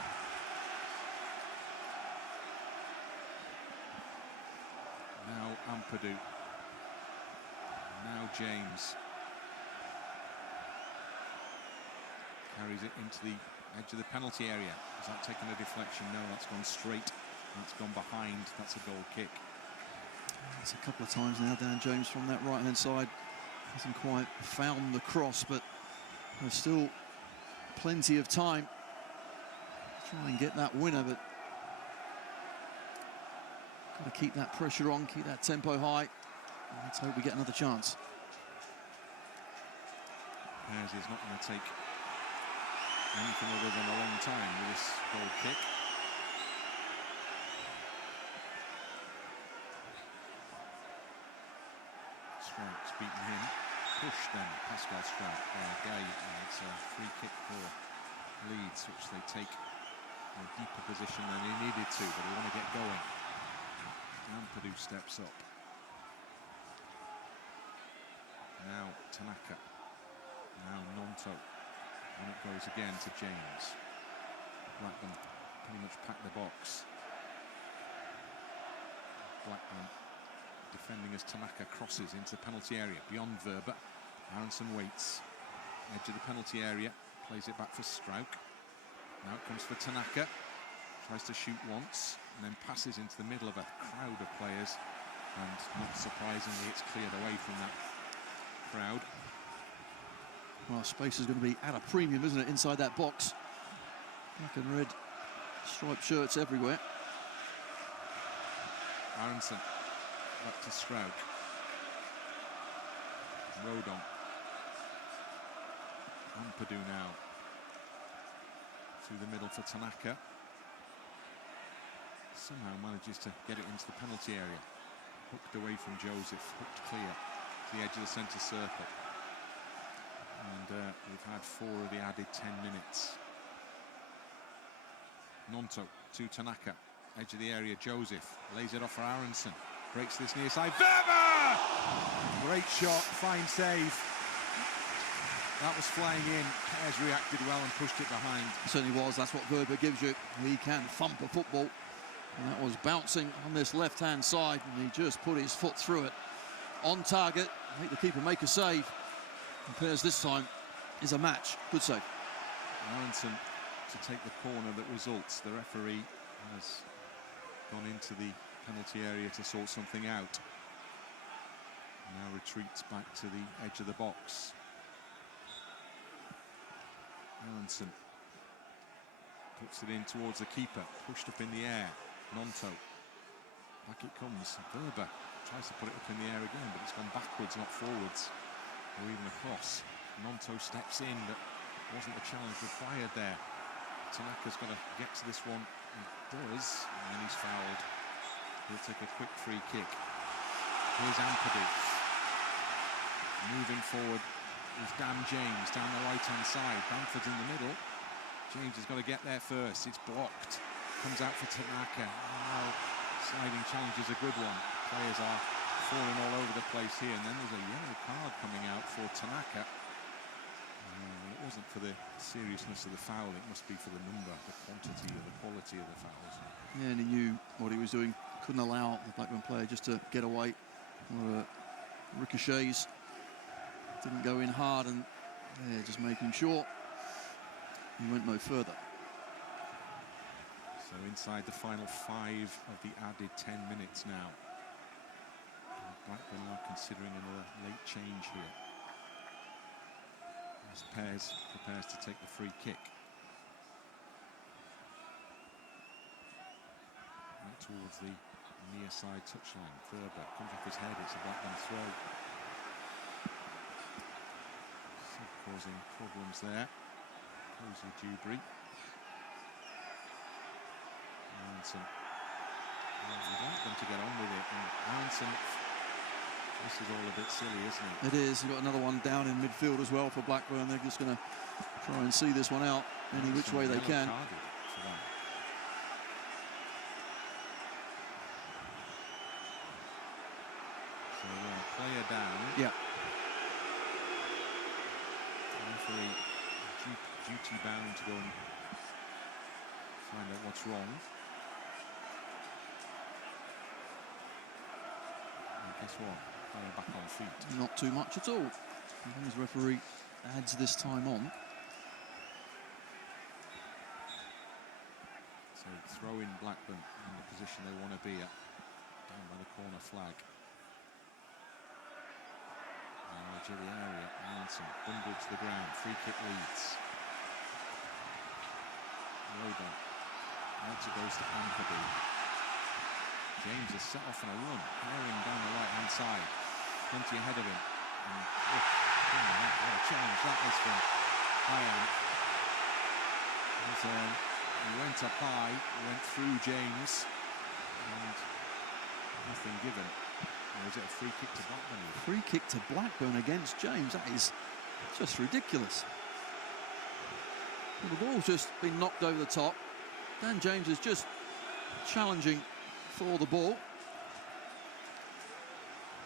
Now Ampadu. Now James. Carries it into the edge of the penalty area. Is that taking a deflection? No, that's gone straight. That's gone behind. That's a goal kick. It's a couple of times now, Dan James from that right-hand side hasn't quite found the cross, but there's still plenty of time to try and get that winner, but got to keep that pressure on, keep that tempo high. Let's hope we get another chance. Pears is not going to take anything other than a long time with this goal kick. Struik's beaten him. Pushed then, Pascal Struijk by Gay, and it's a free kick for Leeds, which they take in a deeper position than they needed to, but they want to get going. Ampadu steps up. Now Tanaka. Now Gnonto. And it goes again to James. Blackburn pretty much packed the box. Blackburn defending as Tanaka crosses into the penalty area beyond Wober. Aaronson waits. Edge of the penalty area. Plays it back for Struijk. Now it comes for Tanaka. Tries to shoot once and then passes into the middle of a crowd of players. And not surprisingly, it's cleared away from that crowd. Well, space is going to be at a premium, isn't it, inside that box? Black and red striped shirts everywhere. Aaronson back to Struijk. Rodon. Ampadu now through the middle for Tanaka. somehow manages to get it into the penalty area. Hooked away from Joseph, hooked clear to the edge of the centre circle. And we've had 4 of the added 10 minutes. Gnonto to Tanaka, edge of the area. Joseph lays it off for Aaronson, breaks this near side. Weber! Great shot, fine save. That was flying in. Pears reacted well and pushed it behind. It certainly was. That's what Wober gives you. He can thump a football. And that was bouncing on this left-hand side, and he just put his foot through it. On target, make the keeper make a save. And Pears this time is a match. Good save. Aaronson to take the corner that results. The referee has gone into the penalty area to sort something out. Now retreats back to the edge of the box. Aaronson puts it in towards the keeper, pushed up in the air. Gnonto, back it comes. Wober tries to put it up in the air again, but it's gone backwards, not forwards, or even across. Gnonto steps in, but wasn't the challenge required there. Tanaka's got to get to this one. He does, and then he's fouled. He'll take a quick free kick. Here's Ampadu. Moving forward is Dan James down the right-hand side. Bamford's in the middle. James has got to get there first. It's blocked. Comes out for Tanaka. Now, sliding challenge is a good one. Players are falling all over the place here. And then there's a yellow card coming out for Tanaka. It wasn't for the seriousness of the foul. It must be for the number, the quantity, or the quality of the fouls. Yeah, and he knew what he was doing. Couldn't allow the Blackburn player just to get away. Ricochets. Didn't go in hard, and just making sure he went no further. So inside the final 5 of the added 10 minutes now. Blackburn are considering another late change here. As Pears prepares to take the free kick. Right towards the near side touchline. Wober comes off his head, it's a Blackburn throw. Causing problems there. Cozier-Duberry. Aaronson. Well, we want them to get on with it. And Aaronson, this is all a bit silly, isn't it? It is. You've got another one down in midfield as well for Blackburn. They're just going to try and see this one out any which way they can. So, player down. Yeah. Referee duty bound to go and find out what's wrong. And guess what? Player back on feet. Not too much at all. His referee adds this time on. So throw in Blackburn in the position they want to be at, down by the corner flag. Edge of the area, Aaronson bundled to the ground, free kick Leeds. Rodon, out it goes to Ampadu. James is set off on a run, herring down the right-hand side, plenty ahead of him. And what a challenge that is from Hyam. He went up high, went through James, and nothing given. Or is it a free kick to Blackburn? Free kick to Blackburn against James. That is just ridiculous. Well, the ball's just been knocked over the top. Dan James is just challenging for the ball.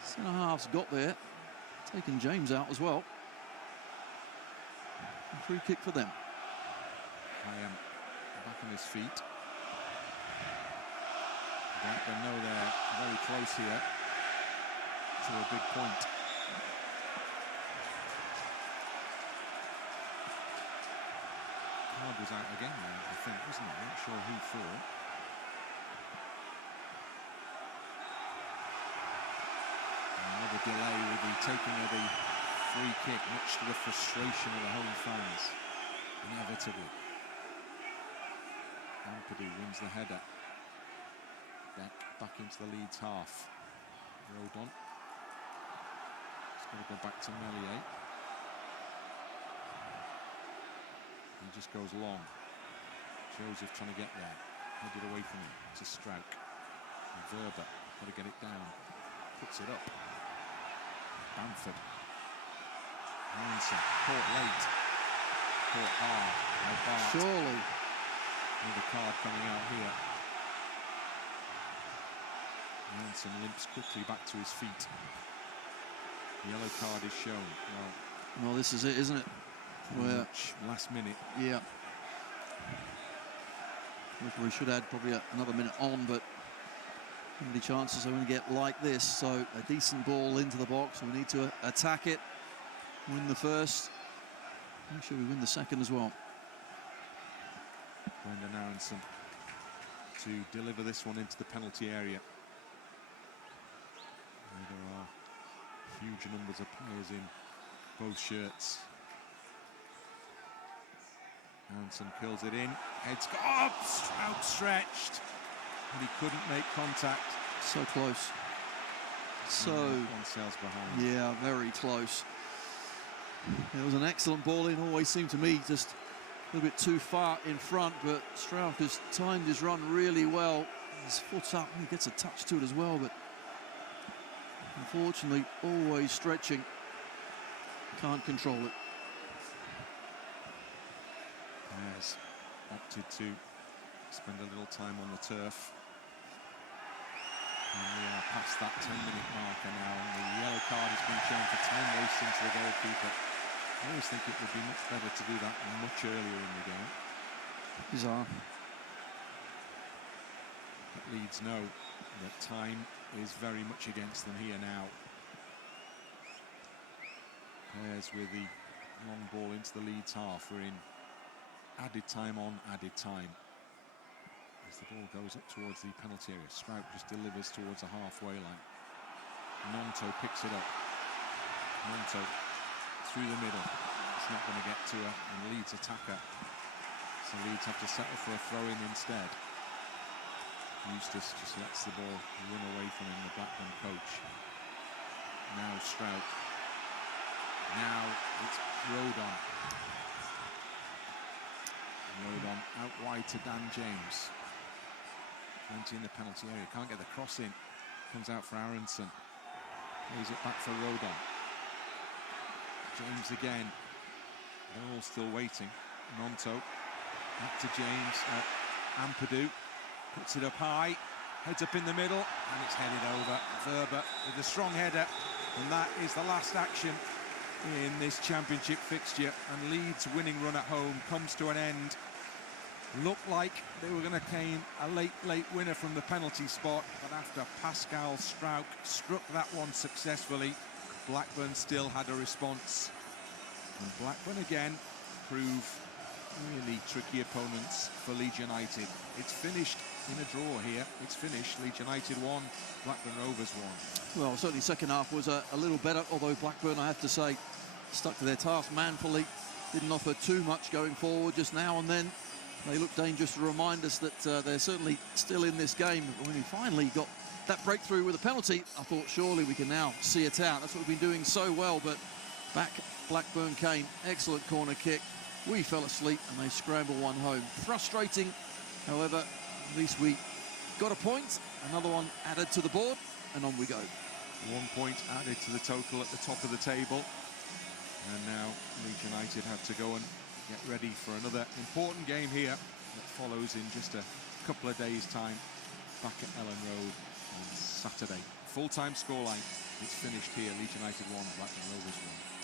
Centre-half's got there, taking James out as well. A free kick for them. Hyam back on his feet. Blackburn know they're very close here to a big point. Card was out again there, I think, wasn't it? I'm not sure who thought. Another delay with the taking of the free kick, much to the frustration of the home fans, inevitably. Ampadu wins the header. Back into the Leeds half. Rodon. It's got to go back to Meslier. He just goes long. Joseph trying to get there. Headed away from him to Struijk. And Wober, got to get it down. Puts it up. Bamford. Aaronson, caught late. Caught hard by Batth. Surely. Another card coming out here. Aaronson limps quickly back to his feet. The yellow card is shown. Well, this is it, isn't it? Where, last minute. Yeah. We should add probably another minute on, but how many chances are we going to get like this? So a decent ball into the box. We need to attack it, win the first. Make sure we win the second as well. Brendan Aaronson to deliver this one into the penalty area. And there are huge numbers of players in both shirts. Aaronson kills it in, heads up, outstretched, and he couldn't make contact. So close. So one sails behind. Yeah, very close. It was an excellent ball in. Always seemed to me just a little bit too far in front, but Struijk has timed his run really well. His foot's up, he gets a touch to it as well, but unfortunately always stretching. Can't control it. Pears opted to spend a little time on the turf. And we are past that 10-minute marker now, and the yellow card has been shown for time wasting to the goalkeeper. I always think it would be much better to do that much earlier in the game. Bizarre. But Leeds know that time is very much against them here now. Pears with the long ball into the Leeds half. We're in added time on added time. As the ball goes up towards the penalty area, Struijk just delivers towards the halfway line. Gnonto picks it up. Gnonto through the middle. It's not going to get to a Leeds attacker. So Leeds have to settle for a throw-in instead. Eustace just lets the ball run away from him, the Blackburn coach. Now Struijk. Now it's Rodon. Rodon out wide to Dan James. Plenty in the penalty area. Can't get the cross in. Comes out for Aaronson. Plays it back for Rodon. James again. They're all still waiting. Gnonto. Back to James. Ampadu. Puts it up high. Heads up in the middle. And it's headed over. Wober with a strong header. And that is the last action in this championship fixture. And Leeds' winning run at home comes to an end. Looked like they were going to claim a late winner from the penalty spot, but after Pascal Struijk struck that one successfully, Blackburn still had a response. And Blackburn again prove really tricky opponents for Leeds United. It's finished in a draw here. It's finished. Leeds United won, Blackburn Rovers won. Well, certainly second half was a little better, although Blackburn, I have to say, stuck to their task manfully. Didn't offer too much going forward, just now and then. They look dangerous to remind us that they're certainly still in this game. But when we finally got that breakthrough with a penalty, I thought surely we can now see it out. That's what we've been doing so well, but back Blackburn came. Excellent corner kick. We fell asleep and they scrambled one home. Frustrating, however, at least we got a point. Another one added to the board, and on we go. 1 point added to the total at the top of the table. And now Leeds United have to go and get ready for another important game here that follows in just a couple of days' time back at Ellen Road on Saturday. Full-time scoreline. It's finished here. Leeds United 1, Blackburn Rovers 1.